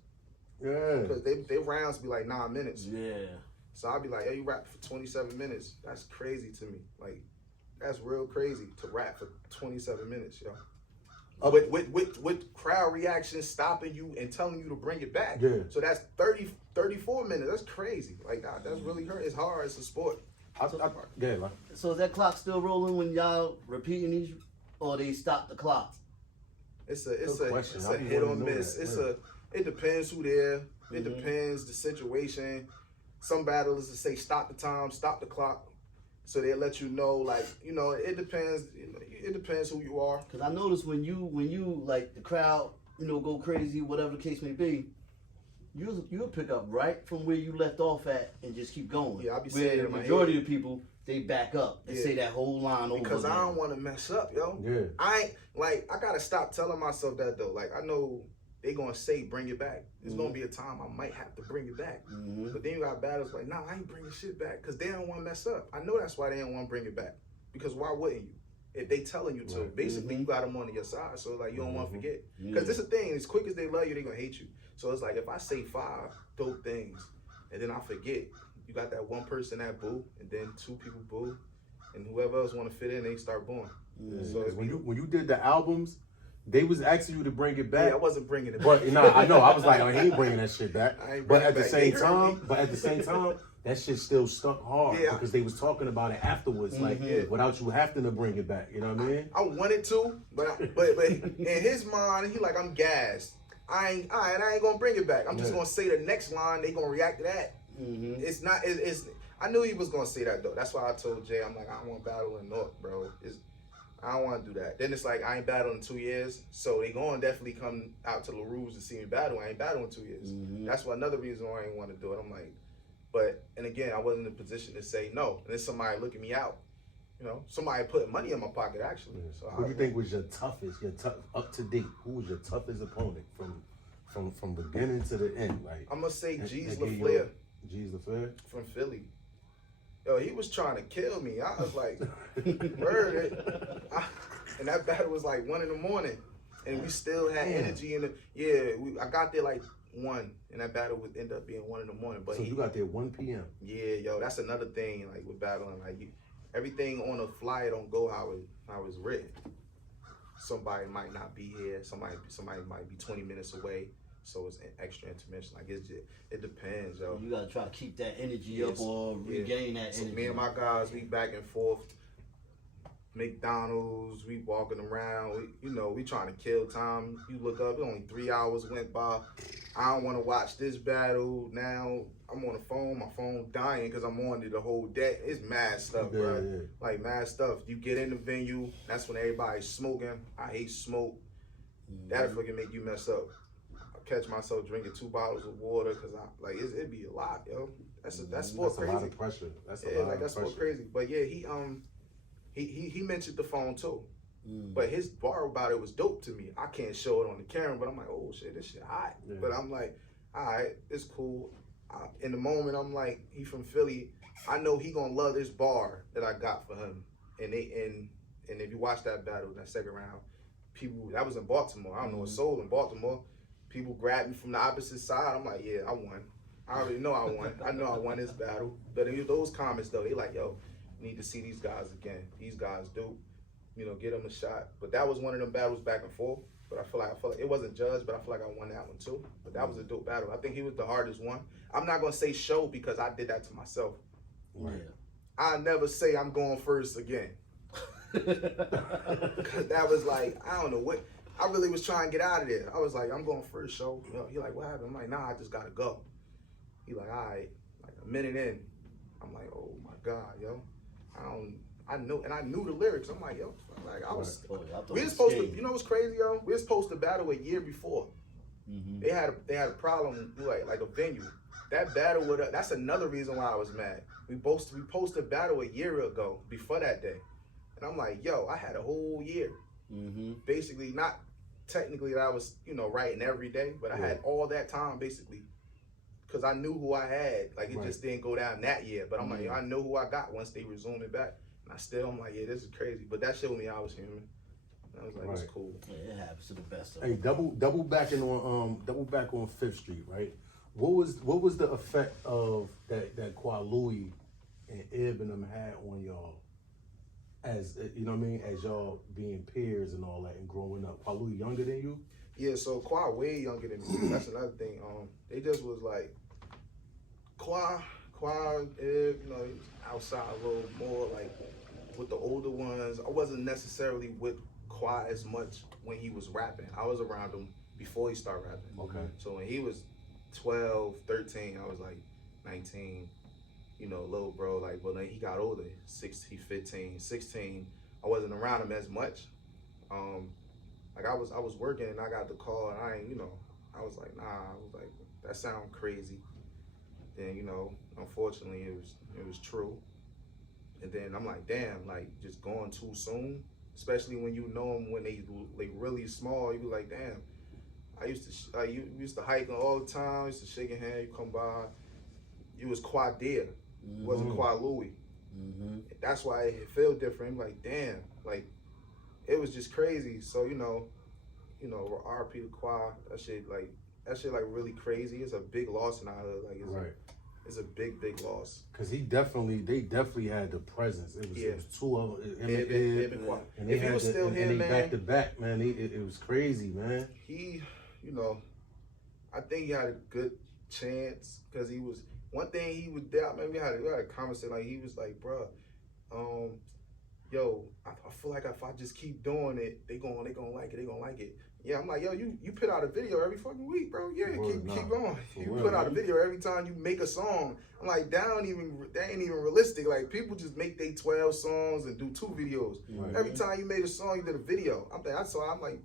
Yeah. Because they rounds be like 9 minutes. Yeah. So I'll be like, hey, you rap for 27 minutes. That's crazy to me. Like, that's real crazy to rap for 27 minutes, yo. With crowd reaction stopping you and telling you to bring it back. Yeah. So that's 34 minutes. That's crazy. Like, that's really hurt. It's hard. It's a sport. So is that clock still rolling when y'all repeating these, or they stop the clock? It's a hit or miss. It depends who there. It depends the situation. Some battlers say stop the time, stop the clock. So they let you know, like, you know, it depends. You know, it depends who you are. Cause I noticed when you like the crowd, you know, go crazy, whatever the case may be, you'll pick up right from where you left off at and just keep going. Yeah, I be where saying the it in my majority head. of people, they back up and Yeah. say that whole line over Because I again. don't want to mess up, yo. Yeah. I ain't, like, I gotta stop telling myself that though. Like, I know they gonna say bring it back. There's gonna be a time I might have to bring it back. But then you got battles like, nah, I ain't bringing shit back because they don't want to mess up. I know that's why they don't want to bring it back. Because why wouldn't you? If they telling you to, basically you got them on your side. So like you don't want to forget. Because this is the thing. As quick as they love you, they gonna hate you. So it's like if I say 5 dope things and then I forget, you got that one person that boo, and then 2 people boo, and whoever else want to fit in, they start booing. So when you did the albums, they was asking you to bring it back. I wasn't bringing it But back. nah, I know. I was like, oh, he ain't bringing that shit back. I ain't But bringing at the it back. same They heard time, me. that shit still stuck hard Yeah. because they was talking about it afterwards, like without you having to bring it back. You know what I mean? I wanted to, but in his mind, he like, I'm gassed. I ain't gonna bring it back. I'm just gonna say the next line. They gonna react to that. It's not. It's. I knew he was gonna say that though. That's why I told Jay, I'm like, I don't want to battle in North, bro. I don't want to do that. Then it's like I ain't battled in 2 years, so they gonna definitely come out to LaRue's to see me battle. I ain't battled in 2 years. That's why another reason why I ain't want to do it. I'm like, and again, I wasn't in a position to say no. And then somebody looking me out. You know, somebody putting money in my pocket actually. So Who do you think was your toughest, up to date? Who was your toughest opponent from beginning to the end? Like I'm gonna say G's that gave you LaFleur G's LaFleur. from Philly. Yo, he was trying to kill me. I was like, word it. And that battle was like 1 a.m, and we still had energy in the. I got there like 1, and that battle would end up being 1 a.m. But So you got there 1 p.m. Yeah, yo, that's another thing. Like with battling, like everything on the flyer don't go how it's written. Somebody might not be here. Somebody might be 20 minutes away. So it's an extra intermission. Like it depends, yo. You gotta try to keep that energy up or regain that So energy. me and my guys, we back and forth. McDonald's, we walking around. We trying to kill time. You look up, only 3 hours went by. I don't want to watch this battle now. I'm on the phone. My phone dying because I'm on it the whole day. It's mad stuff, bro. Yeah. Like mad stuff. You get in the venue, that's when everybody's smoking. I hate smoke. That'll fucking make you mess up. Catch myself drinking 2 bottles of water because it'd be a lot, yo. That's sport That's crazy. a lot of pressure. That's a lot of That's sport pressure. crazy. But yeah, he mentioned the phone too. But his bar about it was dope to me. I can't show it on the camera, but I'm like, oh shit, this shit hot. Yeah. But I'm like, all right, it's cool. In the moment, I'm like, he from Philly. I know he gonna love this bar that I got for him. And if you watch that battle, that second round, that was in Baltimore. I don't know what sold in Baltimore. People grabbed me from the opposite side. I'm like, yeah, I won. I already know I won. I know I won this battle. But in those comments though, they like, yo, need to see these guys again. These guys dope. Get them a shot. But that was one of them battles back and forth. But I feel like it wasn't judged, but I feel like I won that one too. But that was a dope battle. I think he was the hardest one. I'm not gonna say show because I did that to myself. Yeah. I never say I'm going first again. Cause that was like, I don't know what. I really was trying to get out of there. I was like, I'm going first, show. He like, what happened? I'm like, nah, I just gotta go. He like, all right. Like a minute in, I'm like, oh my God, yo. I knew the lyrics. I'm like, yo, like I was. We were supposed to. You know what's crazy, yo? We were supposed to battle a year before. They had a problem like a venue. That battle that's another reason why I was mad. We posted battle a year ago before that day, and I'm like, yo, I had a whole year. Basically, not technically that I was writing every day, but I had all that time basically. Because I knew who I had. Like, it just didn't go down that year. But I'm like, I know who I got once they resumed it back. And I'm like, yeah, this is crazy. But that showed me I was human. And I was like, it's cool. Yeah, it happens to the best of Hey, them. double back on 5th Street, right? What was the effect of that Kwa Louie and Ib and them had on y'all as you know what I mean, as y'all being peers and all that and growing up? Kwa Louie younger than you? Yeah, so Kwa way younger than me. That's another thing. They just was like Kwa, Ib, outside a little more like with the older ones. I wasn't necessarily with Kwa as much when he was rapping. I was around him before he started rapping. Okay. So when he was 12, 13, I was like 19. you know, little bro, like, well, then he got older, 15, 16. I wasn't around him as much. Like I was working and I got the call and I ain't, you know, I was like, nah, I was like, that sound crazy. Then, you know, unfortunately it was true. And then I'm like, damn, like just going too soon, especially when you know them when they like really small. You be like, damn. I used to you used to hike all the time. Used to shake your hand. You come by. You was Quad Deer, wasn't Quad Louis. That's why it felt different. I'm like, damn, like it was just crazy. So you know, RP to Quad. That shit like really crazy. It's a big loss in our hood. Like it's a big loss. Cause they definitely had the presence. It was two of them. And if he was still here, man, back to back, man. It was crazy, man. He, you know, I think he had a good chance because he was. One thing he was there. Maybe we had a conversation. Like he was like, bruh, yo, I feel like if I just keep doing it, they gonna like it. They gonna like it. Yeah, I'm like, yo, you put out a video every fucking week, bro. Yeah, keep going. You put out a video every time you make a song. I'm like, that ain't even realistic. Like people just make they 12 songs and do 2 videos. Right. Every time you made a song, you did a video. I'm like,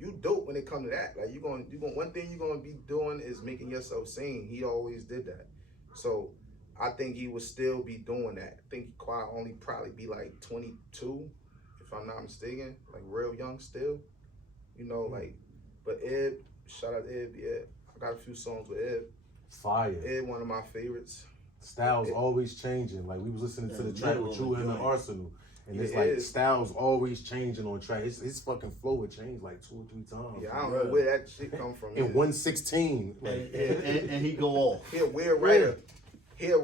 you dope when it comes to that. Like you going one thing you're gonna be doing is making yourself sing. He always did that. So I think he would still be doing that. I think Quad only probably be like 22, if I'm not mistaken, like real young still. You know, like, but Eb, shout out to Eb, yeah. I got a few songs with Eb. Fire. Eb, one of my favorites. Styles always changing. Like we was listening to the track with you and Arsenal. And it's like Styles always changing on track. His fucking flow would change like 2 or 3 times. Yeah, I don't know where that shit come from. In 116. Like, and he go off. He a weird writer. He'll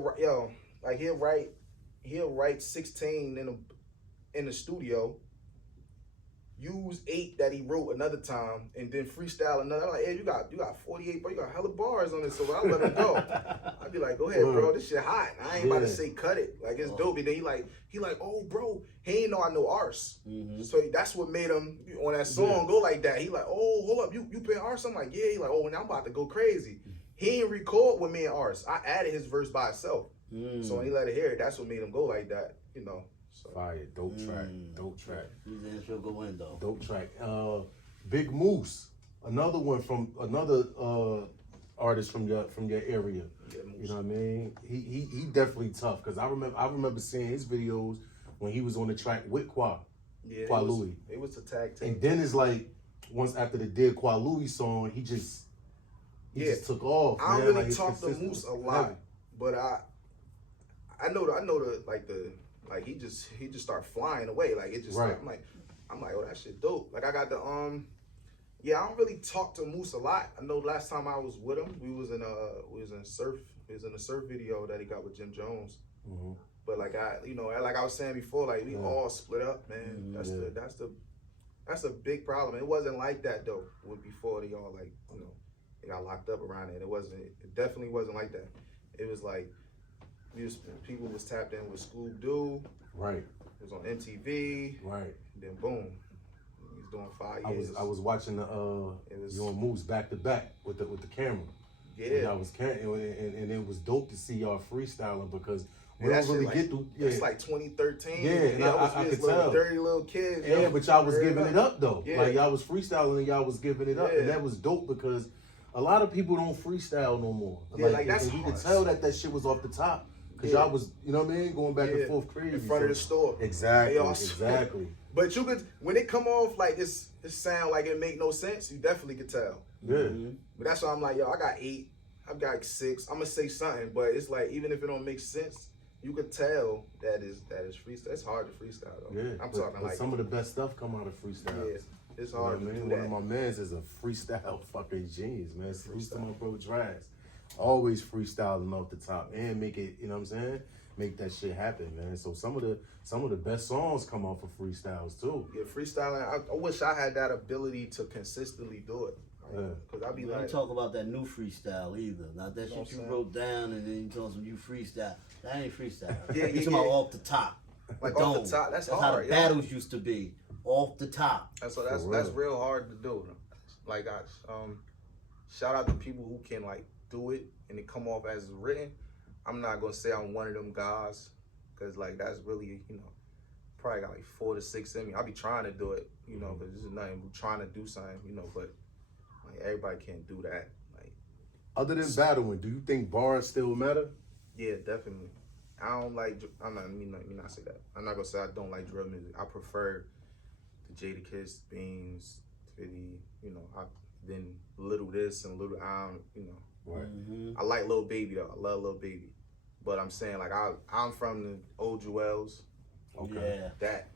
write 16 in the studio. Use 8 that he wrote another time, and then freestyle another. I'm like, hey, you got 48, bro. You got hella bars on this, so I'll let him go. I'd be like, go ahead, bro. This shit hot. I ain't about to say cut it. Like it's dope. And then he like, oh, bro, he ain't know I know Ars. So that's what made him on that song go like that. He like, oh, hold up, you play Ars? I'm like, yeah. He like, oh, now I'm about to go crazy. He ain't record with me and Ars. I added his verse by itself. So when he let it hear it, that's what made him go like that. You know. So. Fire, dope track. His intro go in though. Dope track. Big Moose, another one from another artist from your area. Yeah, you know what I mean? He definitely tough because I remember seeing his videos when he was on the track with Quad Louis. It was a tag team. And then it's like once after the Dead Quad Louis song, he just took off. I don't man. really talk to Moose a lot, but I know like he just start flying away. Like it just I'm like, oh, that shit dope. Like I got the I don't really talk to Moose a lot. I know last time I was with him, we was in a surf video that he got with Jim Jones. But like like I was saying before, like we all split up, man. That's a big problem. It wasn't like that though. Before they all like, they got locked up around it. It definitely wasn't like that. It was like people was tapped in with Scoob-Doo. Right. It was on MTV. Right. And then boom. He's doing 5 years. I was watching your moves back to back with the camera. Yeah. And it was dope to see y'all freestyling because we don't really get through. Yeah. It's like 2013. Yeah, and I could tell. Dirty little kids. Yeah, but y'all was giving it up though. Yeah. Like y'all was freestyling and y'all was giving it up, and that was dope because a lot of people don't freestyle no more. Yeah, like that's and you could tell that shit was off the top. Cause y'all was, you know what I mean, going back and forth crazy. In front of the store. Exactly. But you could, when it come off like it sound like it make no sense, you definitely could tell. Yeah. But that's why I'm like, yo, I got 8, I've got 6. I'm gonna say something, but it's like even if it don't make sense, you could tell that is freestyle. It's hard to freestyle though. Yeah. I'm talking like some of the best stuff come out of freestyle. Yeah. It's hard to do that. One of my mans is a freestyle fucking genius, man. Salute to my bro Draz. Always freestyling off the top and make it, you know what I'm saying? Make that shit happen, man. So some of the best songs come off of freestyles too. Yeah, freestyling. I wish I had that ability to consistently do it. Cause I'd be you don't talk about that new freestyle either. Not that shit you wrote down and then you told some you freestyle. That ain't freestyle. You talking about off the top. Like off the top. That's hard. How the battles used to be. Off the top. That's real hard to do. Like shout out to people who can like do it and it come off as written. I'm not gonna say I'm one of them guys, cause like that's really, you know, probably got like 4 to 6 in me. I be trying to do it, you know, but this is nothing. I'm trying to do something, you know, but like everybody can't do that. Like, Other than battling, do you think bars still matter? yeah, definitely. I don't like. I'm not. Let me not say that. I'm not gonna say I don't like drill music. I prefer the Jadakiss, Beans, Fitty. You know, then Little this and Little I don't. You know, Right. I like Lil Baby though. I love Lil Baby, but I'm saying like I'm from the old Jewels. Okay. Yeah. That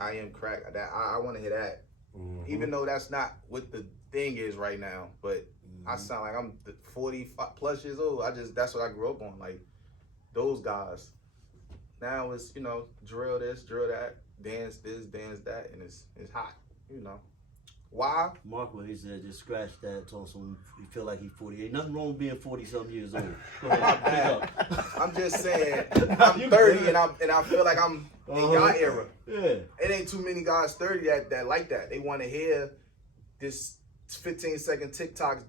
I am crack. That I want to hear that. Mhm. Even though that's not what the thing is right now, but I sound like I'm 45 plus years old. That's what I grew up on. Like those guys. Now it's, you know, drill this, drill that, dance this, dance that, and it's hot, you know. Why? Mark, what he said, just scratch that, told him he feel like he's 48. Nothing wrong with being 40-something years old. Go ahead, pick up. I'm just saying, I'm 30 and I feel like I'm in y'all era. Yeah. It ain't too many guys 30 that like that. They want to hear this 15-second TikToks.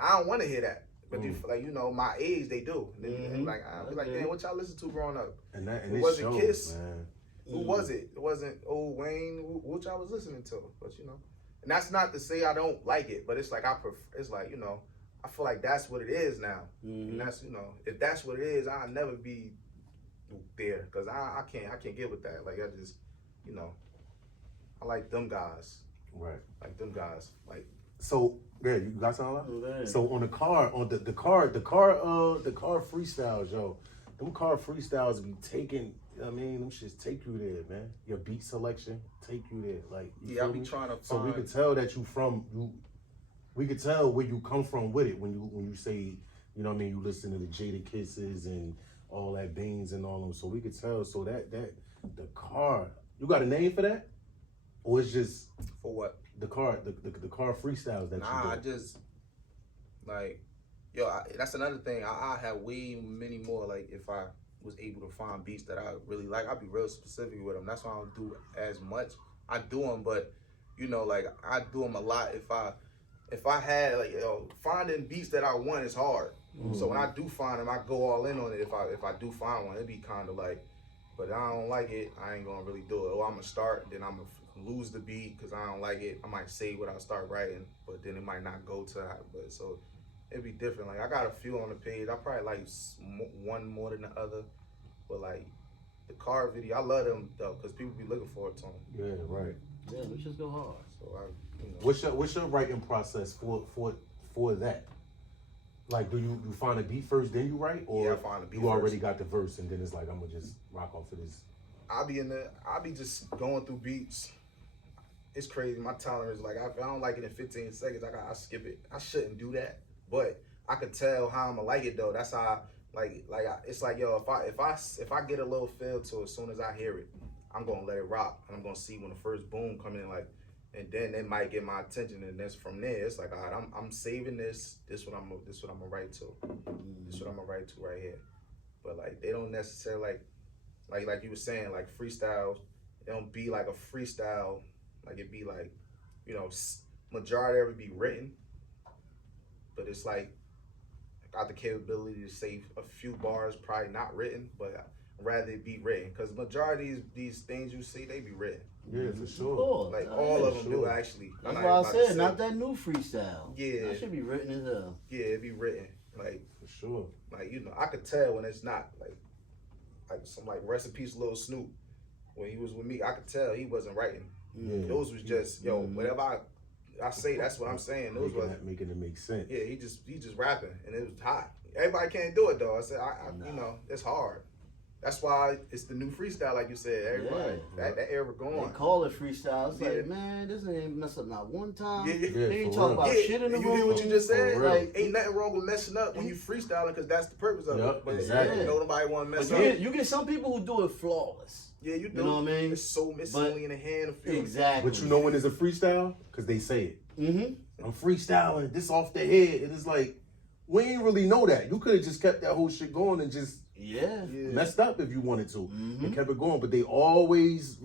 I don't want to hear that. But like, you know, my age, they do. They like, I be like, damn, what y'all listen to growing up? And it it wasn't shows, Kiss. man. Who was it? It wasn't old Wayne, which I was listening to. But you know, and that's not to say I don't like it, but it's like it's like, you know, I feel like that's what it is now. And that's, you know, if that's what it is, I'll never be there because I can't get with that. Like I just, you know, I like them guys. Right. Like them guys. Like So yeah, you got something left? Okay. So on the car freestyles, yo, them car freestyles be taking. I mean, them shits take you there, man. Your beat selection take you there. Like, you yeah, I feel be me? trying to So we find. could tell that we could tell where you come from with it when you say, you know what I mean, you listen to the Jada Kisses and all that Beans and all them. So we could tell. So that the car, you got a name for that, or it's just For what? the car freestyles that you Nah, do? I just like, yo, that's another thing. I have way many more. Like if I was able to find beats that I really like, I'd be real specific with them. That's why I don't do as much. I do them, but you know, like I do them a lot. If I had like, you know, finding beats that I want is hard. So when I do find them, I go all in on it. If I do find one, it'd be kind of like, but I don't like it, I ain't gonna really do it. Or I'm gonna start, then I'm gonna lose the beat because I don't like it. I might say what I start writing, but then it might not go to that. But so it'd be different. Like I got a few on the page. I probably like one more than the other. But like the car video, I love them though because people be looking forward to them. Yeah, right. Yeah, let's just go hard. So What's your writing process for that? Like, do you find a beat first, then you write, or Yeah, I find a beat you already first. got the verse and then it's like I'm gonna just rock off of this? I be just going through beats. It's crazy. My tolerance, like, if I don't like it in 15 seconds, I skip it. I shouldn't do that, but I could tell how I'm gonna like it though. That's how, it's like, yo, if I get a little feel to it, as soon as I hear it, I'm gonna let it rock, and I'm gonna see when the first boom come in, like, and then it might get my attention, and then from there, it's like, all right, I'm saving this. This what I'm gonna write to. This what I'm gonna write to right here. But like, they don't necessarily like you were saying, like freestyles. It don't be like a freestyle. Like it be like, you know, majority of it be written, but it's like I got the capability to say a few bars, probably not written, but I'd rather it be written because majority of these things you see, they be written. Yeah, for sure. Cool. Like all of them do actually. That's I'm why I not about to said say- not that new freestyle. Yeah. That should be written as hell. Yeah, it be written. Like For sure. you know, I could tell when it's not like some like rest in peace Lil Snoop. When he was with me, I could tell he wasn't writing. Yeah. Those was just whatever I say, that's what I'm saying. Those was Making it make sense. yeah, he just rapping and it was hot. Everybody can't do it though. I said you know, it's hard. That's why it's the new freestyle, like you said. Everybody that era They going. call it freestyle. It's Yeah. like, man, this ain't mess up not one time. Yeah, yeah. They ain't for talking real. about Yeah, shit in the you room. hear what you just said? For real. Like, ain't nothing wrong with messing up when you freestyling because that's the purpose of Yup, it. But exactly. you know, nobody want to mess But up. you get some people who do it flawless. Yeah, you do. You know what I mean? It's But- only in the hand of few. Exactly. But you know when it's a freestyle? Because they say it. Mm-hmm. I'm freestyling, this off the head. And it's like, we ain't really know that. You could have just kept that whole shit going and just Yeah. messed up if you wanted to and kept it going. But they always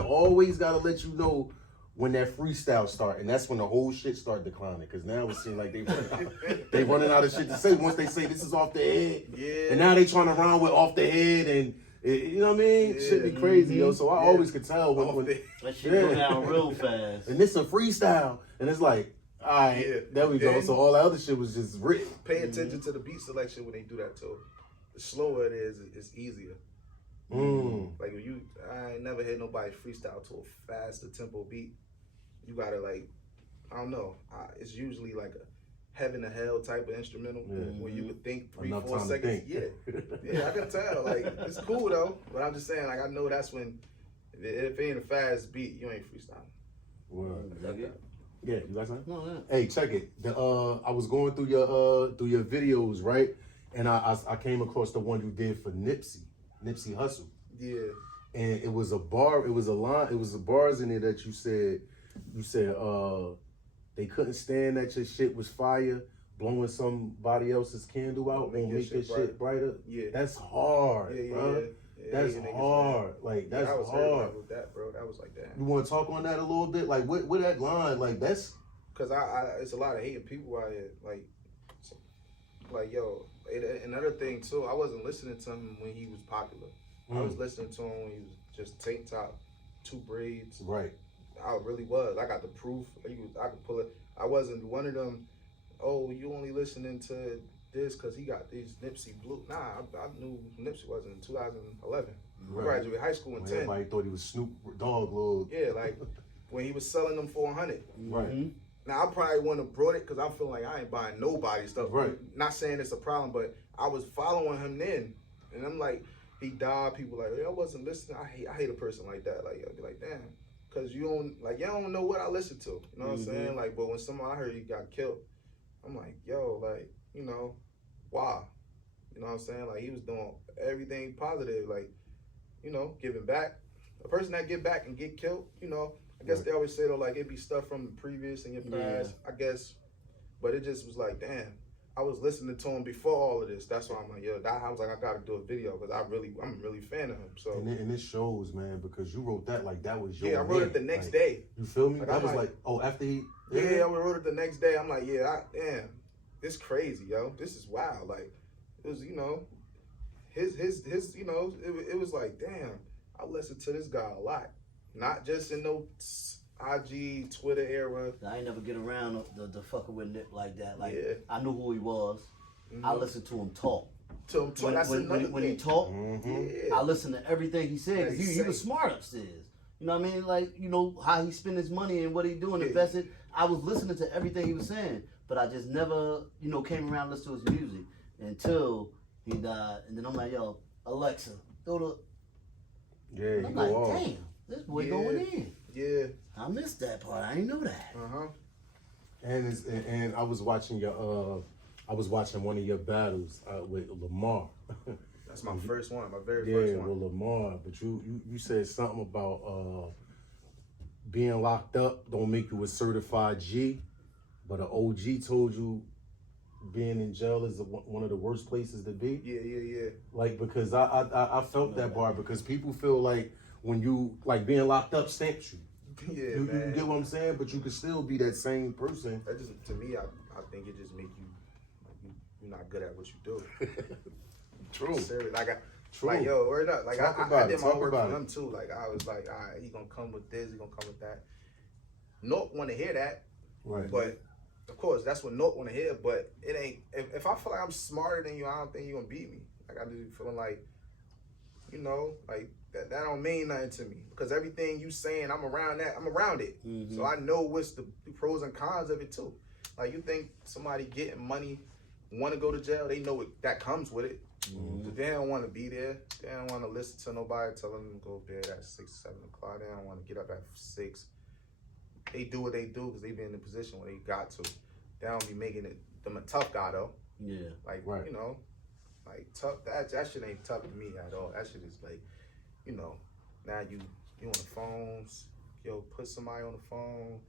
always got to let you know when that freestyle start, and that's when the whole shit start declining. Because now it seems like they running out of shit to say once they say this is off the head. Yeah. And now they trying to rhyme with off the head, and you know what I mean? Yeah. Shit be crazy, yo. So I always could tell when that shit go down real fast. and it's a freestyle, and it's like, all right, there we go. Then, so all the other shit was just written. Pay attention to the beat selection when they do that too. The slower it is, it's easier. Like if I ain't never heard nobody freestyle to a faster tempo beat. You gotta like, I don't know. It's usually like a heaven to hell type of instrumental where you would think 3-4 seconds. Yeah, I can tell. Like it's cool though, but I'm just saying like I know that's when if it ain't a fast beat, you ain't freestyling. Word. Yeah, you got something? No, yeah. Hey, check it. I was going through your videos, right? And I came across the one you did for Nipsey Hussle. Yeah. And it was a bar, it was a line, it was the bars in there that you said they couldn't stand that your shit was fire, blowing somebody else's candle out and make your shit brighter. Yeah. That's hard, bro. That's hard. Like that's I was hard. with that, bro. That was like that. You want to talk on that a little bit? Like what that line? Like that's because it's a lot of hating people out here. Like yo, another thing too. I wasn't listening to him when he was popular. I was listening to him when he was just tank top, 2 braids. Right. I really was. I got the proof. I could pull it. I wasn't one of them. Oh, you only listening to this because he got these Nipsey blue. Nah, I knew Nipsey was in 2011. I graduated high school in 10. Everybody thought he was Snoop Dogg, little. Yeah, like when he was selling them for 100. Right. Now I probably wouldn't have brought it because I feel like I ain't buying nobody's stuff. Right. Not saying it's a problem, but I was following him then, and I'm like, he died. People like, hey, I wasn't listening. I hate a person like that. Like I'd be like, damn, because you don't know what I listen to. You know what I'm saying? Like, but when I heard he got killed, I'm like, yo, like, you know, why? You know what I'm saying? Like he was doing everything positive, like, you know, giving back. A person that give back and get killed, you know, I guess they always say though, like it be stuff from the previous in your past, I guess. But it just was like, damn, I was listening to him before all of this. That's why I'm like, yo, I was like, I gotta do a video because I'm really a fan of him. So and it shows, man, because you wrote that like that was your I wrote it the next day. You feel me? Like, that was like, oh, after he I wrote it the next day. I'm like, damn, this crazy, yo. This is wild. Like it was, you know, his you know, it was like, damn, I listened to this guy a lot. Not just in no IG, Twitter era. I ain't never get around the fucking with Nip like that. Like I knew who he was. I listened to him talk. When he talked, I listened to everything he said. He was smart upstairs. You know what I mean? Like, you know, how he spend his money and what he doing, invested. I was listening to everything he was saying, but I just never, you know, came around to listen to his music until he died. And then I'm like, yo, Alexa, go to. Yeah, I'm like, damn, this boy going in. Yeah. I missed that part. I didn't know that. And I was watching one of your battles with Lamar. That's my first one, my very first one. Yeah, with Lamar. But you said something about being locked up don't make you a certified G, but an OG told you being in jail is one of the worst places to be. Yeah. Like, because I felt that bar, because people feel like when you, like, being locked up stamps you. Yeah, you man. get what I'm saying? But you can still be that same person. That just, to me, I think it just make you're not good at what you do. True. Serious. True. Like, yo, word up. Like, I did my work for him, it. too. Like, I was like, all right, he gonna come with this, he gonna come with that. North want to hear that. Right. But, of course, that's what North want to hear. But it ain't, if I feel like I'm smarter than you, I don't think you're gonna beat me. Like, I just be feeling like, you know, like, that don't mean nothing to me. Because everything you saying, I'm around it. So I know what's the pros and cons of it, too. Like, you think somebody getting money, want to go to jail, they know what that comes with it. But they don't want to be there. They don't want to listen to nobody telling them to go to bed at 6, 7 o'clock. They don't want to get up at 6. They do what they do because they be in the position where they got to. They don't be making them a tough guy, though. Yeah. Like, you know, like tough. That shit ain't tough to me at all. That shit is like, you know, now you on the phones. Yo, put somebody on the phone.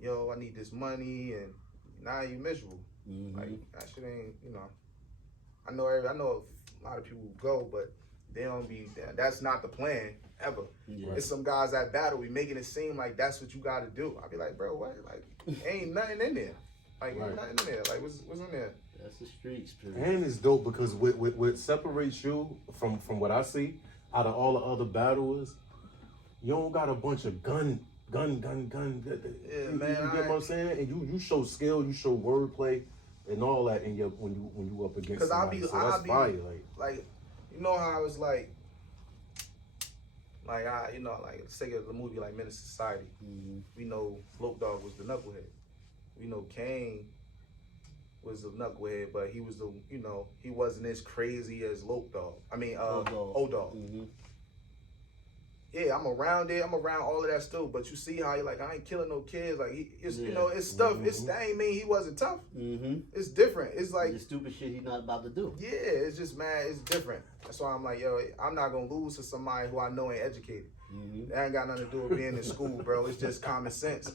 Yo, I need this money, and now you miserable. Like, that shit ain't, you know. I know a lot of people go, but they don't be. That's not the plan ever. Yeah. It's some guys that battle. We making it seem like that's what you got to do. I be like, bro, what? Like, ain't nothing in there. Like, ain't nothing in there. Like, what's in there? That's the streets, period. And it's dope because what separates you from what I see out of all the other battlers, you don't got a bunch of gun. Yeah, you man. You get what I'm saying? And you show skill, you show wordplay, and all that. And when you up against Cause somebody, so that's fire. Like, you know how I was like let's take the movie like Menace Society. Mm-hmm. We know Loke Dog was the knucklehead. We know Kane was the knucklehead, but he was he wasn't as crazy as Loke Dog. I mean, Old Dog. Mm-hmm. Yeah, I'm around it. I'm around all of that still. But you see how he like, I ain't killing no kids. Like it's stuff. It's that ain't mean he wasn't tough. Mm-hmm. It's different. It's like the stupid shit he's not about to do. Yeah, it's just it's different. That's why I'm like, yo, I'm not gonna lose to somebody who I know ain't educated. Mm-hmm. That ain't got nothing to do with being in school, bro. It's just common sense.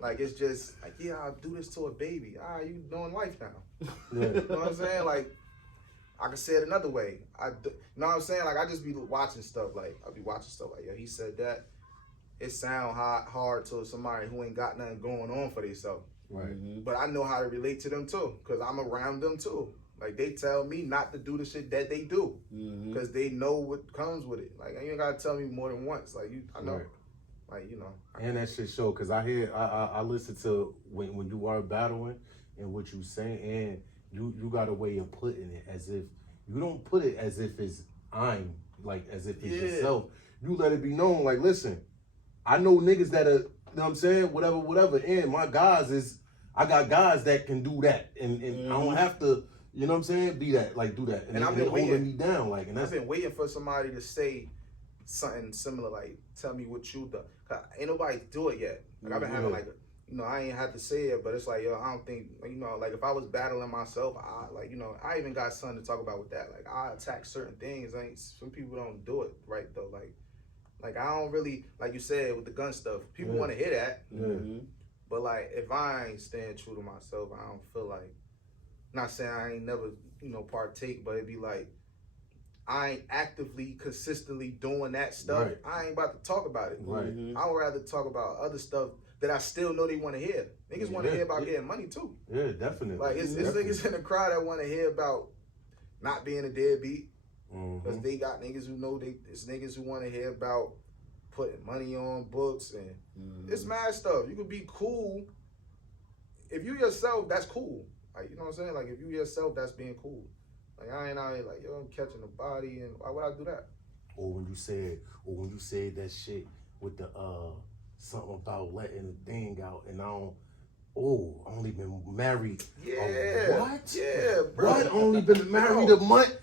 Like it's just like, yeah, I'll do this to a baby. You doing life now. Yeah. You know what I'm saying? Like, I can say it another way. You know what I'm saying? Like, I just be watching stuff. Like, I'll be watching stuff like, yeah, he said that. It sound hard to somebody who ain't got nothing going on for themselves. Right. Mm-hmm. But I know how to relate to them too, because I'm around them too. Like, they tell me not to do the shit that they do, because they know what comes with it. Like, you ain't got to tell me more than once. Like, I know. Right. Like, And that shit show, because I listen to when you are battling and what you saying, and you got a way of putting it as if you don't put it as if it's as if it's yourself. You let it be known, like, listen, I know niggas that are, you know what I'm saying, whatever, and my guys I got guys that can do that, and I don't have to, you know what I'm saying, be that, like, do that, and I've they're been holding waiting. me down, like, and I've been waiting for somebody to say something similar, like, tell me what you done. Ain't nobody do it yet. Like, I've been having like, I ain't had to say it, but it's like, yo, I don't think, like, if I was battling myself, I even got something to talk about with that. Like, I attack certain things. Some people don't do it right though. Like I don't really, like you said with the gun stuff. People want to hear that. Mm-hmm. But like, if I ain't staying true to myself, I don't feel like. Not saying I ain't never, partake, but it'd be like, I ain't actively, consistently doing that stuff. Right. I ain't about to talk about it. Right. Mm-hmm. I would rather talk about other stuff that I still know they want to hear. Niggas want to hear about getting money too. Yeah, definitely. Like, it's niggas in the crowd that want to hear about not being a deadbeat. Because they got niggas who know it's niggas who want to hear about putting money on books, and it's mad stuff. You can be cool. If you yourself, that's cool. Like, you know what I'm saying? Like, if you yourself, that's being cool. Like, I ain't out here like, yo, I'm catching the body, and why would I do that? Or when you said that shit with the something about letting the thing out, and I only been married. Yeah. What? Yeah, bro. What? Only been married a month?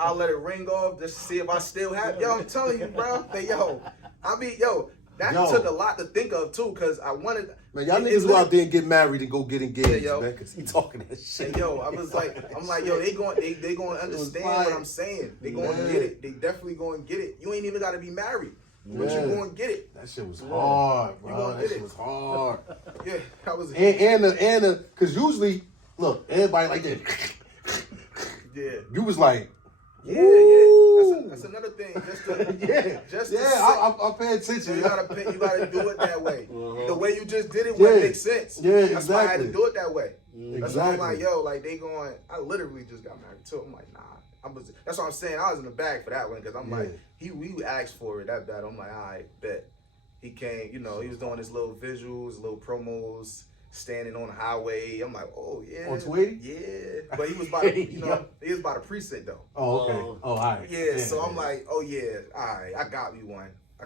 I'll let it ring off just to see if I still have. Yo, I'm telling you, bro. Hey, that took a lot to think of too, cause I wanted. Man, y'all niggas go out there and get married and go get engaged, man, cause he talking that shit. Hey, yo, I'm like, yo, they going to understand what I'm saying. They going to get it. They definitely going to get it. You ain't even got to be married. But you going to get it. That shit was hard, bro. You gonna That get shit it. was hard. Yeah, that was. And cause usually, look, everybody like that. Yeah. You was like. Yeah. That's another thing. I pay attention. You gotta do it that way. The way you just did it wouldn't make sense. Yeah, That's why I had to do it that way. That's why I'm like, yo, like, they going. I literally just got married too. I'm like, nah. That's what I'm saying. I was in the bag for that one, because I'm like, we asked for it that bad. I'm like, all right, bet. He came. He was doing his little visuals, little promos. Standing on the highway, I'm like, oh yeah. On 280? Yeah, but he was by he was by the precinct though. Oh, okay. Oh, all right. Yeah, so I'm like, oh yeah, all right, I got me one. I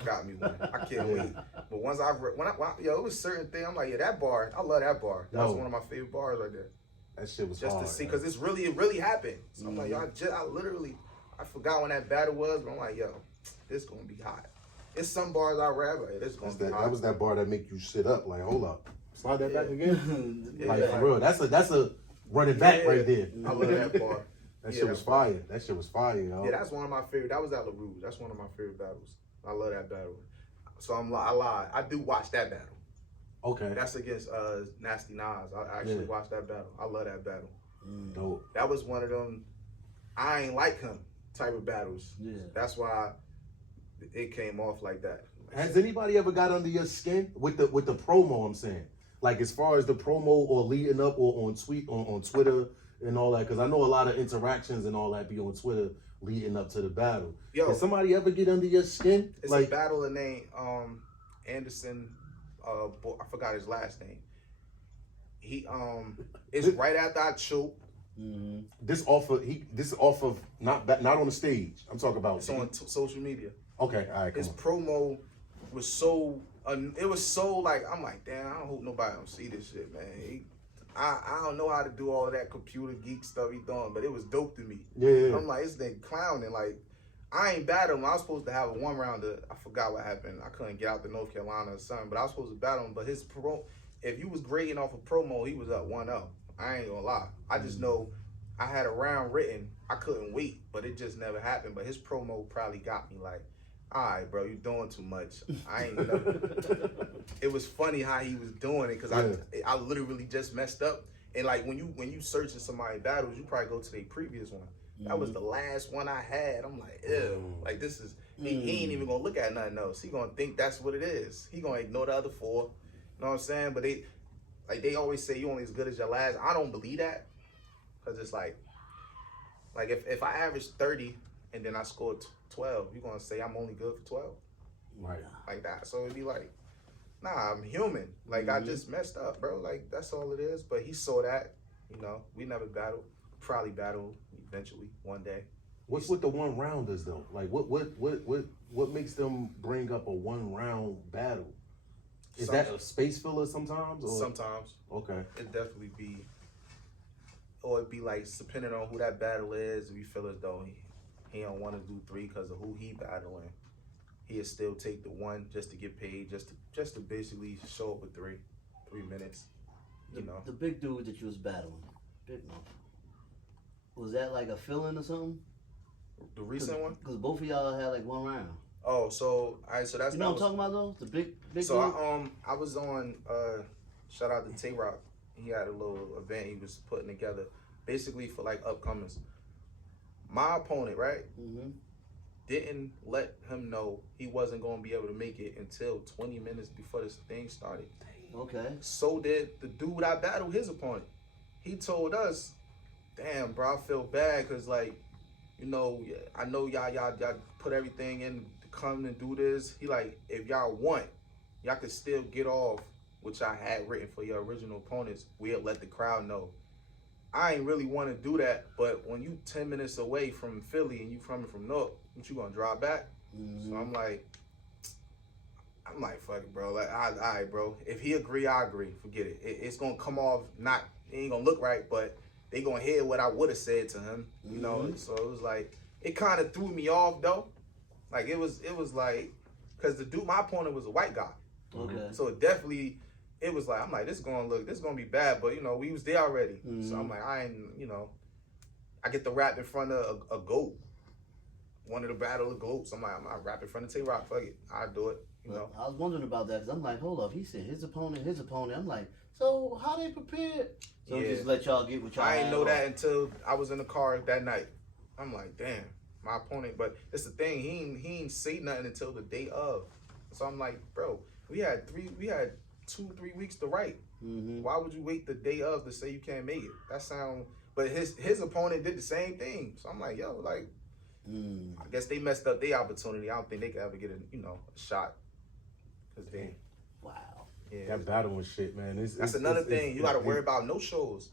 can't wait. But once it was certain thing, I'm like, yeah, that bar, I love that bar. That was one of my favorite bars right there. That shit was just hard, to see, because it really happened. So I'm like, yo, I forgot when that battle was, but I'm like, yo, this gonna be hot. It's some bars I rap, like, this gonna be hot. That was that bar that make you sit up, like, hold up. Slide that back again. Yeah. For real. That's a running back right there. I love that bar. That shit was fire. That shit was fire, yo. Yeah, that's one of my favorite. That was at La Rouge. That's one of my favorite battles. I love that battle. So I lied. I do watch that battle. Okay. That's against Nasty Nas. I actually watched that battle. I love that battle. Dope. That was one of them. I ain't like him. type of battles. Yeah. That's why it came off like that. Has anybody ever got under your skin with the promo? I'm saying, like as far as the promo or leading up or on Twitter and all that, because I know a lot of interactions and all that be on Twitter leading up to the battle. Yo, did somebody ever get under your skin? It's like a battler named Anderson. I forgot his last name. He it's right after I choked. Mm-hmm. This off of not on the stage. I'm talking about. It's on social media. Okay, all right. His promo was so it was so like, I'm like, damn, I don't hope nobody don't see this shit, man. I don't know how to do all that computer geek stuff he doing, but it was dope to me. Yeah. I'm like, this thing clowning. Like, I ain't battle him. I was supposed to have a 1-rounder. I forgot what happened. I couldn't get out to North Carolina or something, but I was supposed to battle him. But his if you was grading off a promo, he was up 1-0. I ain't gonna lie. I just know I had a round written. I couldn't wait, but it just never happened. But his promo probably got me like, all right, bro, you doing too much. I ain't know. It was funny how he was doing it because I literally just messed up. And like when you searching somebody's battles, you probably go to their previous one. That was the last one I had. I'm like, ew. Like this is he ain't even gonna look at nothing else. He gonna think that's what it is. He gonna ignore the other 4. You know what I'm saying? But they always say you only as good as your last. I don't believe that. Cause it's like if I average 30 and then I scored 12, you're gonna say I'm only good for 12? Right. Like that. So it'd be like, nah, I'm human. Like I just messed up, bro. Like that's all it is. But he saw that, you know. We never battled. Probably battle eventually one day. What's with the 1-rounders though? Like what makes them bring up a 1-round battle? Is that a space filler sometimes? Or? Sometimes. Okay. It definitely be, or it'd be like depending on who that battle is. If you feel as though he don't want to do 3 because of who he battling, he'll still take the 1 just to get paid, just to basically show up with 3 minutes. You know. The big dude that you was battling, Big Mom. Was that like a fill-in or something? The recent one? Because both of y'all had like 1 round. Oh, so so that's you know what I'm talking about though? The big so dude? I was on shout out to Tay-Rock. He had a little event he was putting together basically for like upcomers. My opponent, right? Didn't let him know he wasn't going to be able to make it until 20 minutes before this thing started. Okay. So did the dude I battled his opponent. He told us, damn, bro, I feel bad because, like, you know, I know y'all put everything in to come and do this. He like, if y'all want, y'all could still get off, which I had written for your original opponents. We'll let the crowd know. I ain't really want to do that, but when you 10 minutes away from Philly and you coming from North, what you gonna drop back? So I'm like, fuck it, bro. Like, all right, bro. If he agree, I agree. Forget it. It's gonna come off it ain't gonna look right, but they gonna hear what I would have said to him, you know. So it was like, it kind of threw me off though. Like it was like, cause my opponent was a white guy. Okay. So it was like, I'm like, this is gonna be bad, but you know, we was there already. So I'm like, I get the rap in front of a goat. One of the battle of goats. I'm like, I'm not rapping in front of Tay-Rock. Fuck it, I do it. You know. I was wondering about that because I'm like, hold up. He said his opponent. I'm like, so how they prepared? So just let y'all get what y'all. I didn't know that until I was in the car that night. I'm like, damn, my opponent. But it's the thing. He ain't say nothing until the day of. So I'm like, bro, we had 2-3 weeks to write. Why would you wait the day of to say you can't make it? That sound. But his opponent did the same thing. So I'm like, yo, like. I guess they messed up their opportunity. I don't think they could ever get a shot. Cause they, wow, yeah, that battling shit, man. That's another thing. You got to worry about no shows.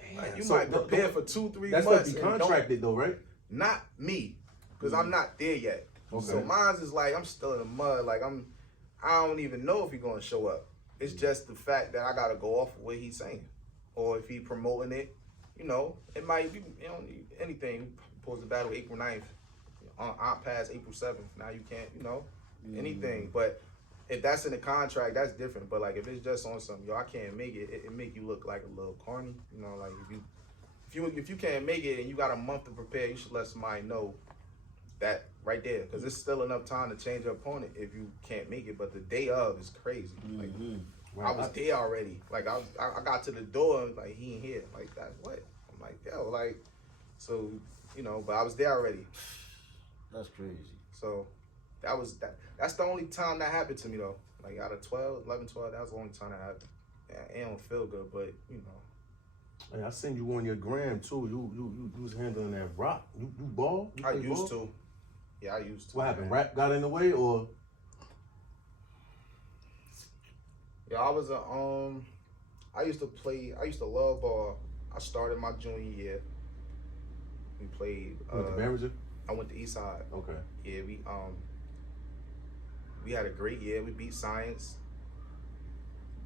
Damn. Like, you might prepare for 2-3 months. That's what be contracted though, right? Not me, cause I'm not there yet. Okay. So mine's is like I'm still in the mud. Like I don't even know if he's gonna show up. It's just the fact that I gotta go off of what he's saying, or if he promoting it. You know, it might be anything. Supposed to battle April 9th, past April 7th. Now you can't, anything. But if that's in the contract, that's different. But like if it's just on something, I can't make it. It make you look like a little corny. You know, like if you can't make it and you got a month to prepare, you should let somebody know that right there, because it's still enough time to change your opponent if you can't make it. But the day of is crazy. Like I was there already. Like I got to the door and like he ain't here. Like that what? I'm like, yo, like. So, you know, but I was there already. That's crazy. So that was that. That's the only time that happened to me though. Like out of 12, 11, 12, that was the only time that happened. Yeah, it don't feel good, but you know. Hey, I seen you on your gram too. You was handling that rock. You ball? You I play used ball? to. Yeah, I used to. What happened? Man. Rap got in the way, or? Yeah, I was a I used to love ball. I started my junior year. We played You went to Barringer? I went to Eastside. Okay. Yeah, we had a great year. We beat Science.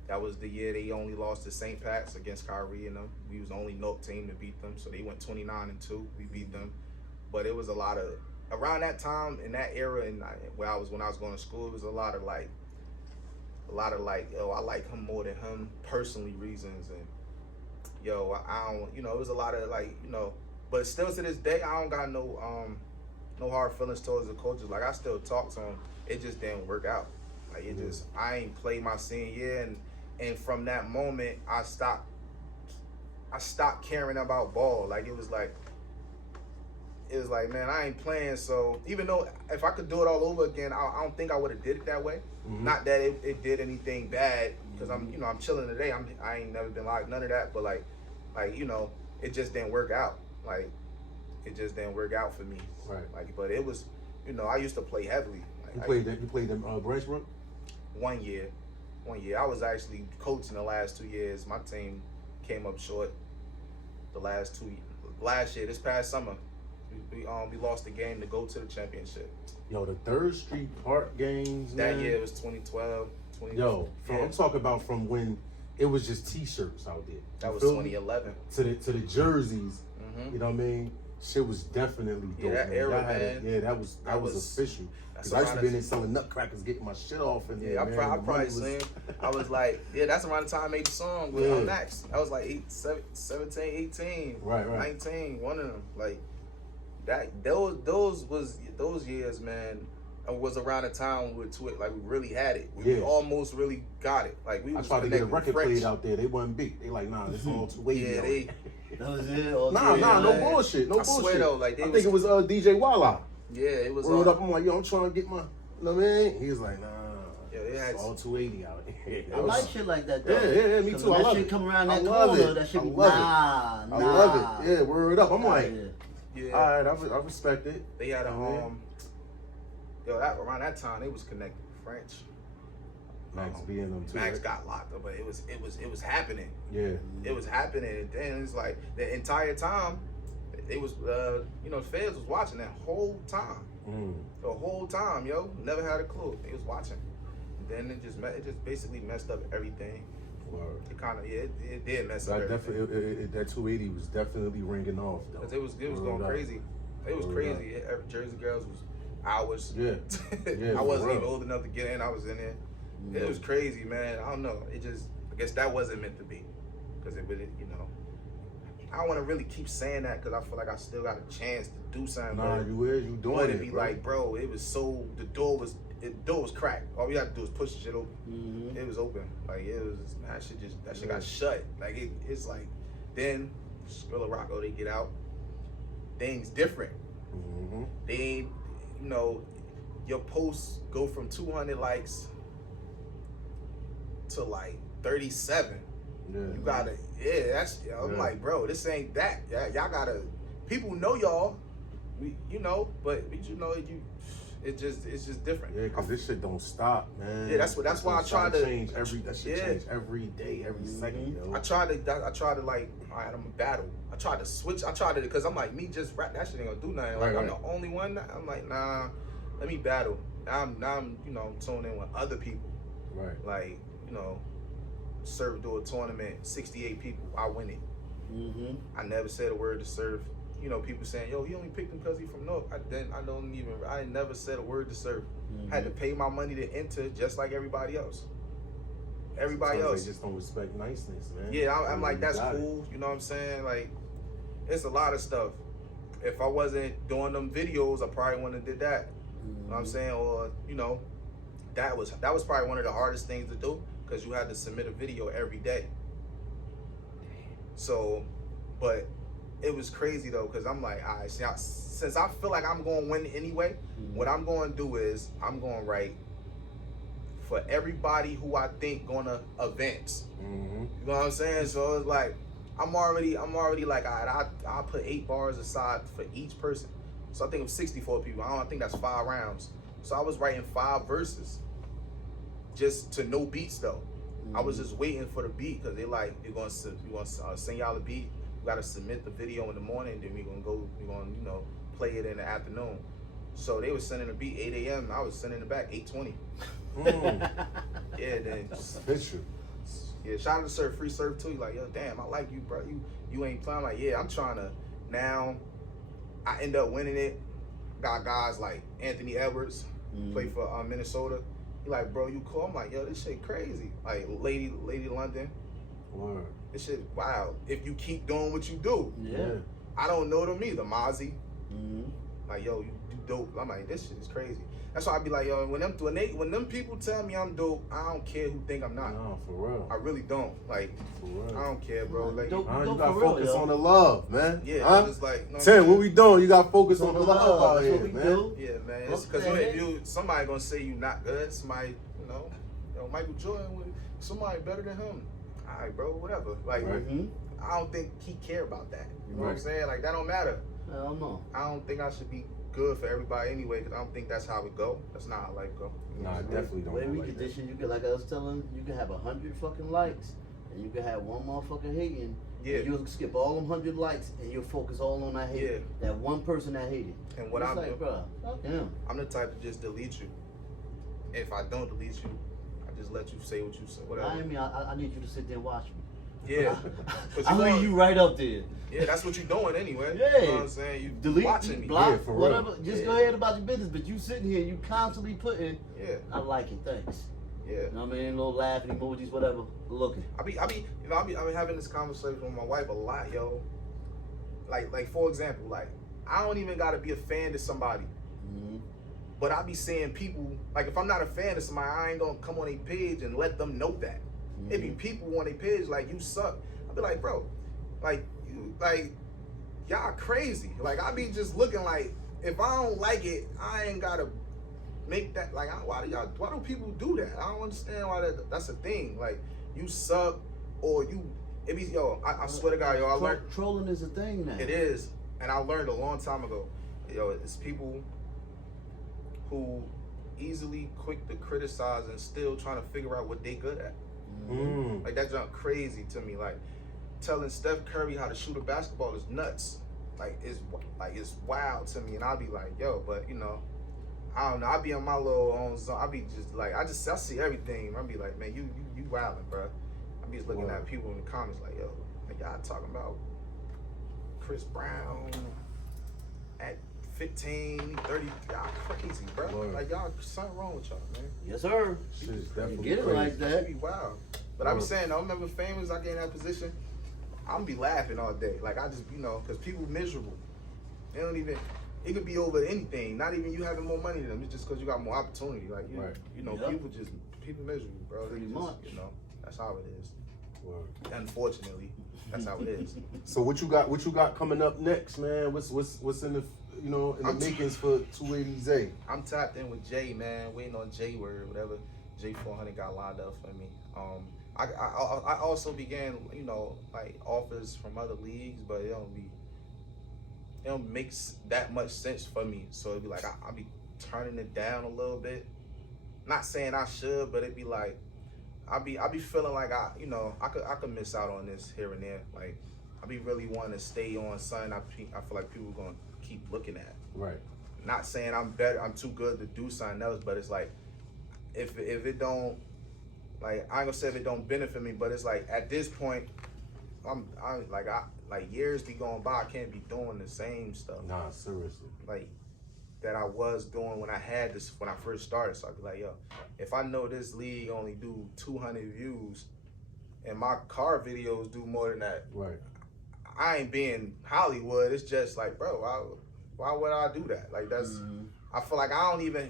That was the year they only lost to St. Pat's against Kyrie and them. We was the only Nope team to beat them, so they went 29-2. We beat them, but it was a lot of around that time in that era, and when I was going to school, it was a lot of like, yo, I like him more than him personally reasons, and yo, I don't, you know, it was a lot of like, you know, but still to this day, I don't got no hard feelings towards the coaches. Like I still talk to them. It just didn't work out. Like it just, I ain't played my senior year, and from that moment, I stopped caring about ball. Like it was like, man, I ain't playing. So even though if I could do it all over again, I don't think I would have did it that way. Mm-hmm. Not that it did anything bad, because I'm chilling today. I ain't never been like none of that. But like you know, it just didn't work out. Like it just didn't work out for me. Right. Like, but it was, you know, I used to play heavily. Like, You played them Branchbrook? 1 year. I was actually coaching the last 2 years. My team came up short last year, this past summer. We lost the game to go to the championship. Yo, the 3rd Street Park games, That man. year was 2012. I'm talking about from when it was just T-shirts out there. That was You feel me? 2011. To the jerseys. Mm-hmm. You know what I mean? Shit was definitely dope. Yeah, that man. era, Y'all had man. it. Yeah, that was official. That's Cause I used to around be in there selling nutcrackers, getting my shit off. And Yeah, I probably seen. I was like, yeah, that's around the time I made the song with Max. I was like 17, 18, Right. 19, one of them. Like that. Those years, man. Was around the time with Twit, like we really had it. We almost really got it. Like we was. I tried to get a record played out there. They wasn't big. They like, nah, this all 280. Yeah, That was it. No bullshit. No I bullshit. swear though, like I think it was DJ Walla. Yeah, it was. Rolled up. I'm like, yo, I'm trying to get my. You know what I mean? He was like, nah. Yeah, they had it's all 280 out here. I like shit like that though. Yeah, me too. When I that love shit it. come around that love corner, it. that shit I be love nah. I love it. Yeah, word up. I'm like, yeah. all right, I respect it. They had a around that time they was connected with French. Max being them too. Max got locked up, but it was happening. Yeah. It was happening, and it's like the entire time, it was you know, feds was watching that whole time. The whole time, yo, never had a clue. They was watching. And then it just basically messed up everything. Word. It kind of it did mess up. Definitely, that 280 was definitely ringing off though. Cause it was going crazy. It was crazy. Every Jersey Girls was hours. Yeah. I wasn't even old enough to get in. I was in there. It was crazy, man. I don't know. I guess that wasn't meant to be. Because it really, you know, I don't want to really keep saying that because I feel like I still got a chance to do something. Nah, you doing but it. It'd be like, bro, it was so, the door was cracked. All we had to do was push the shit open. Mm-hmm. It was open. Like, it was, that shit got shut. Like, it's like, then, Skrilla Rocco, they get out. Things different. Mm-hmm. They ain't, you know, your posts go from 200 likes to like 37. Yeah. You gotta, I'm like, bro, this ain't that. Y'all gotta, people know y'all, you know, but you know, it's just different. Yeah, cause this shit don't stop, man. Yeah, that's why I try to change change every day, every second, yo. I tried to like, all right, I'm a battle. I tried to switch. Because I'm like, me just rap, that shit ain't gonna do nothing. Like, I'm the only one. I'm like, nah, let me battle. Now I'm, you know, tuning in with other people. Right. Like, you know, do a tournament, 68 people, I win it. Mm-hmm. I never said a word to Surf. You know, people saying, yo, he only picked him because he from North. I never said a word to Surf. Mm-hmm. I had to pay my money to enter just like everybody else. Everybody else. They just don't respect niceness, man. Yeah, I'm like, that's cool. You know what I'm saying? Like, it's a lot of stuff. If I wasn't doing them videos, I probably wouldn't have did that. You know what I'm saying? Or, you know, that was probably one of the hardest things to do because you had to submit a video every day. So, but it was crazy though, because I'm like, all right, since I feel like I'm going to win anyway, what I'm going to do is I'm going to write for everybody who I think going to advance. You know what I'm saying? So it's like, I'm already like, all right, I'll put 8 bars aside for each person. So I think of 64 people. I think that's 5 rounds. So I was writing 5 verses, just to no beats though. I was just waiting for the beat, because they like, we're gonna send y'all a beat. We gotta submit the video in the morning, then we're gonna play it in the afternoon. So they was sending a beat 8 a.m. I was sending it back 8:20. Yeah, then Picture. yeah, shout out to Surf, free Surf too. Like, yo, damn, I like you, bro. You ain't playing. Like, yeah, I'm trying to. Now, I end up winning it. Got guys like Anthony Edwards, play for Minnesota. He like, bro, you cool? I'm like, yo, this shit crazy. Like, Lady London. Word. This shit wild. If you keep doing what you do. Yeah. I don't know them either, Mozzie. Like, yo, you dope. I'm like, this shit is crazy. That's why I be like, yo, when them people tell me I'm dope, I don't care who think I'm not. No, for real. I really don't. Like, For real. I don't care, bro. Like, Dope. You Dope gotta for real, focus yo. on the love, man. yeah, Huh? it's like, no, 10, what we doing? You gotta focus on the Love, love out that's here, what we man. do. yeah, man. It's because somebody gonna say you not good. Somebody, Michael Jordan, somebody better than him. All right, bro, whatever. Like, Right. I don't think he care about that. You know what I'm Right. saying? Like, that don't matter. Hell no. I don't think I should be good for everybody anyway, because I don't think that's how it go. That's not how life go. Nah, I definitely don't. Way go we like that. condition, you can, like I was telling, you can have 100 fucking likes, and you can have one motherfucker hating. Yeah. And you'll skip all them 100 likes, and you'll focus all on that hate. Yeah. That one person that hated. And what It's I'm like, bro, fuck him. I'm the type to just delete you. If I don't delete you, I just let you say what you say, whatever. I need you to sit there and watch me. Yeah. 'Cause I leave you right up there. Yeah, that's what you're doing anyway. Yeah. You know what I'm saying? You Delete, watching me. block, Yeah, for real. whatever. Just Yeah. go ahead about your business. But you sitting here, you constantly putting, Yeah. I like it, thanks. Yeah. You know what I mean? Little laughing emojis, whatever. Looking. I be having this conversation with my wife a lot, yo. Like for example, like, I don't even gotta be a fan to somebody. But I be seeing people, like, if I'm not a fan of somebody, I ain't gonna come on their page and let them know that. It be people on their page like, you suck. I be like, bro, y'all crazy. Like, I be just looking like, if I don't like it, I ain't gotta make that, like, why do people do that? I don't understand why that's a thing. Like, you suck, or it be, I swear to God, yo, I learned. Trolling is a thing now. It is, and I learned a long time ago. Yo, it's people who easily quick to criticize and still trying to figure out what they good at. Like, that junk crazy to me. Like, telling Steph Curry how to shoot a basketball is nuts. It's wild to me, and I'll be like, yo, but I don't know. I be on my little own zone. I be just like, I see everything. I be like, man, you wildin', bro. I be just looking at people in the comments like, yo, like, y'all talking about Chris Brown at 15, 30, y'all crazy, bro. Word. Like, y'all, something wrong with y'all, man. Yes, sir. Shit's You definitely get it crazy. like That that. be wild. But I be saying, I remember famous, I get in that position, I'm be laughing all day. Like, I just, because people miserable. They don't even, it could be over anything. Not even you having more money than them. It's just because you got more opportunity. Like, Right. Yep. people miserable, bro. Pretty They much. That's how it is. Word. Unfortunately, that's how it is. So what you got coming up next, man? What's in the in the makings for 280Z? I'm tapped in with Jay, man. Waiting on Jay word, whatever Jay 400 got lined up for me. I also began, like, offers from other leagues, but it don't make that much sense for me. So it'd be like I'll be turning it down a little bit. Not saying I should, but it'd be like I be feeling like I could miss out on this here and there. Like, I be really wanting to stay on something I feel like people are gonna keep looking at. Right. Not saying I'm better, I'm too good to do something else, but it's like if it don't, like, I ain't gonna say if it don't benefit me, but it's like at this point, I'm like years be going by, I can't be doing the same stuff. Nah, seriously. Like, that I was doing when I first started. So I'd be like, yo, if I know this league only do 200 views and my car videos do more than that, Right. I ain't being Hollywood. It's just like, bro, why would I do that? Like, that's, I feel like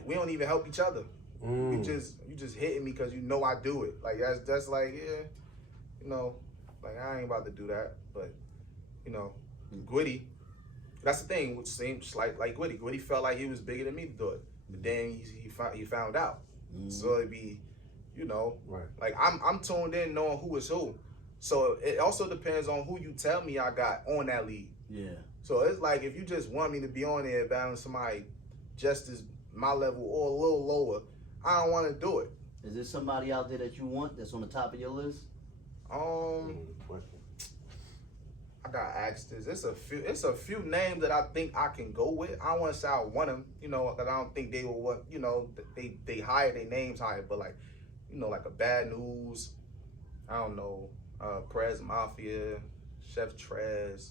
we don't even help each other. You just hitting me because I do it. Like, that's like, yeah, like, I ain't about to do that. But, Gwitty, that's the thing, which seems like Gwitty. Gwitty felt like he was bigger than me to do it. But then he found out. So it'd be, you know, like I'm tuned in knowing who is who. So it also depends on who you tell me I got on that league. Yeah. So it's like if you just want me to be on there battling somebody just as my level or a little lower, I don't want to do it. Is there somebody out there that you want that's on the top of your list? I got asked this. It's a few names that I think I can go with. I don't want to say I want them, you know, that I don't think they will want, you know, they higher, their names higher, but like, you know, like a Bad News, I don't know, Prez Mafia, Chef Trez.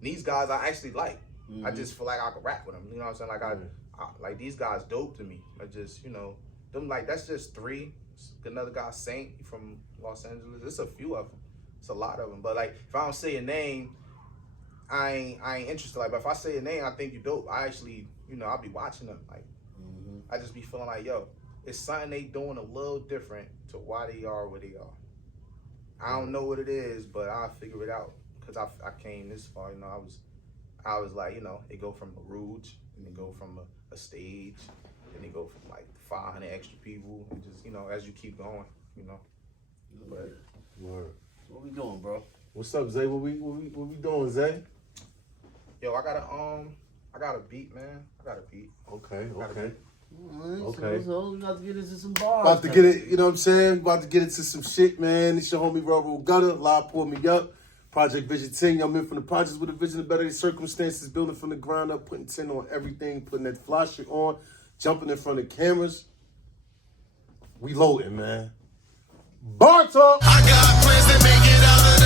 These guys I actually like. I just feel like I could rap with them. You know what I'm saying? Like I like these guys dope to me. I just, you know, them like that's just three. Another guy Saint from Los Angeles. There's a few of them. It's a lot of them. But like if I don't say a name, I ain't interested. Like, but if I say a name, I think you dope. I actually, you know, I'll be watching them. Like, I just be feeling like, yo, it's something they doing a little different to why they are where they are. I don't know what it is, but I'll figure it out. Cause I came this far, you know. I was like, you know, it go from a Rouge, and it go from a stage, and it go from like 500 extra people, and just, you know, as you keep going, you know. But Word. What we doing, bro? What's up, Zay? What we doing, Zay? yo, I got a beat, man. I got a beat. Okay. Alright, Okay. So we about to get into some bars. About to get it, you know what I'm saying? About to get into some shit, man. It's your homie Robo Gutter, live Pull Me Up. Projectvizion10, young men from the projects with a vision of better than circumstances, building from the ground up, putting 10 on everything, putting that fly shit on, jumping in front of cameras. We loading, man. Bartawk! I got plans to make it out of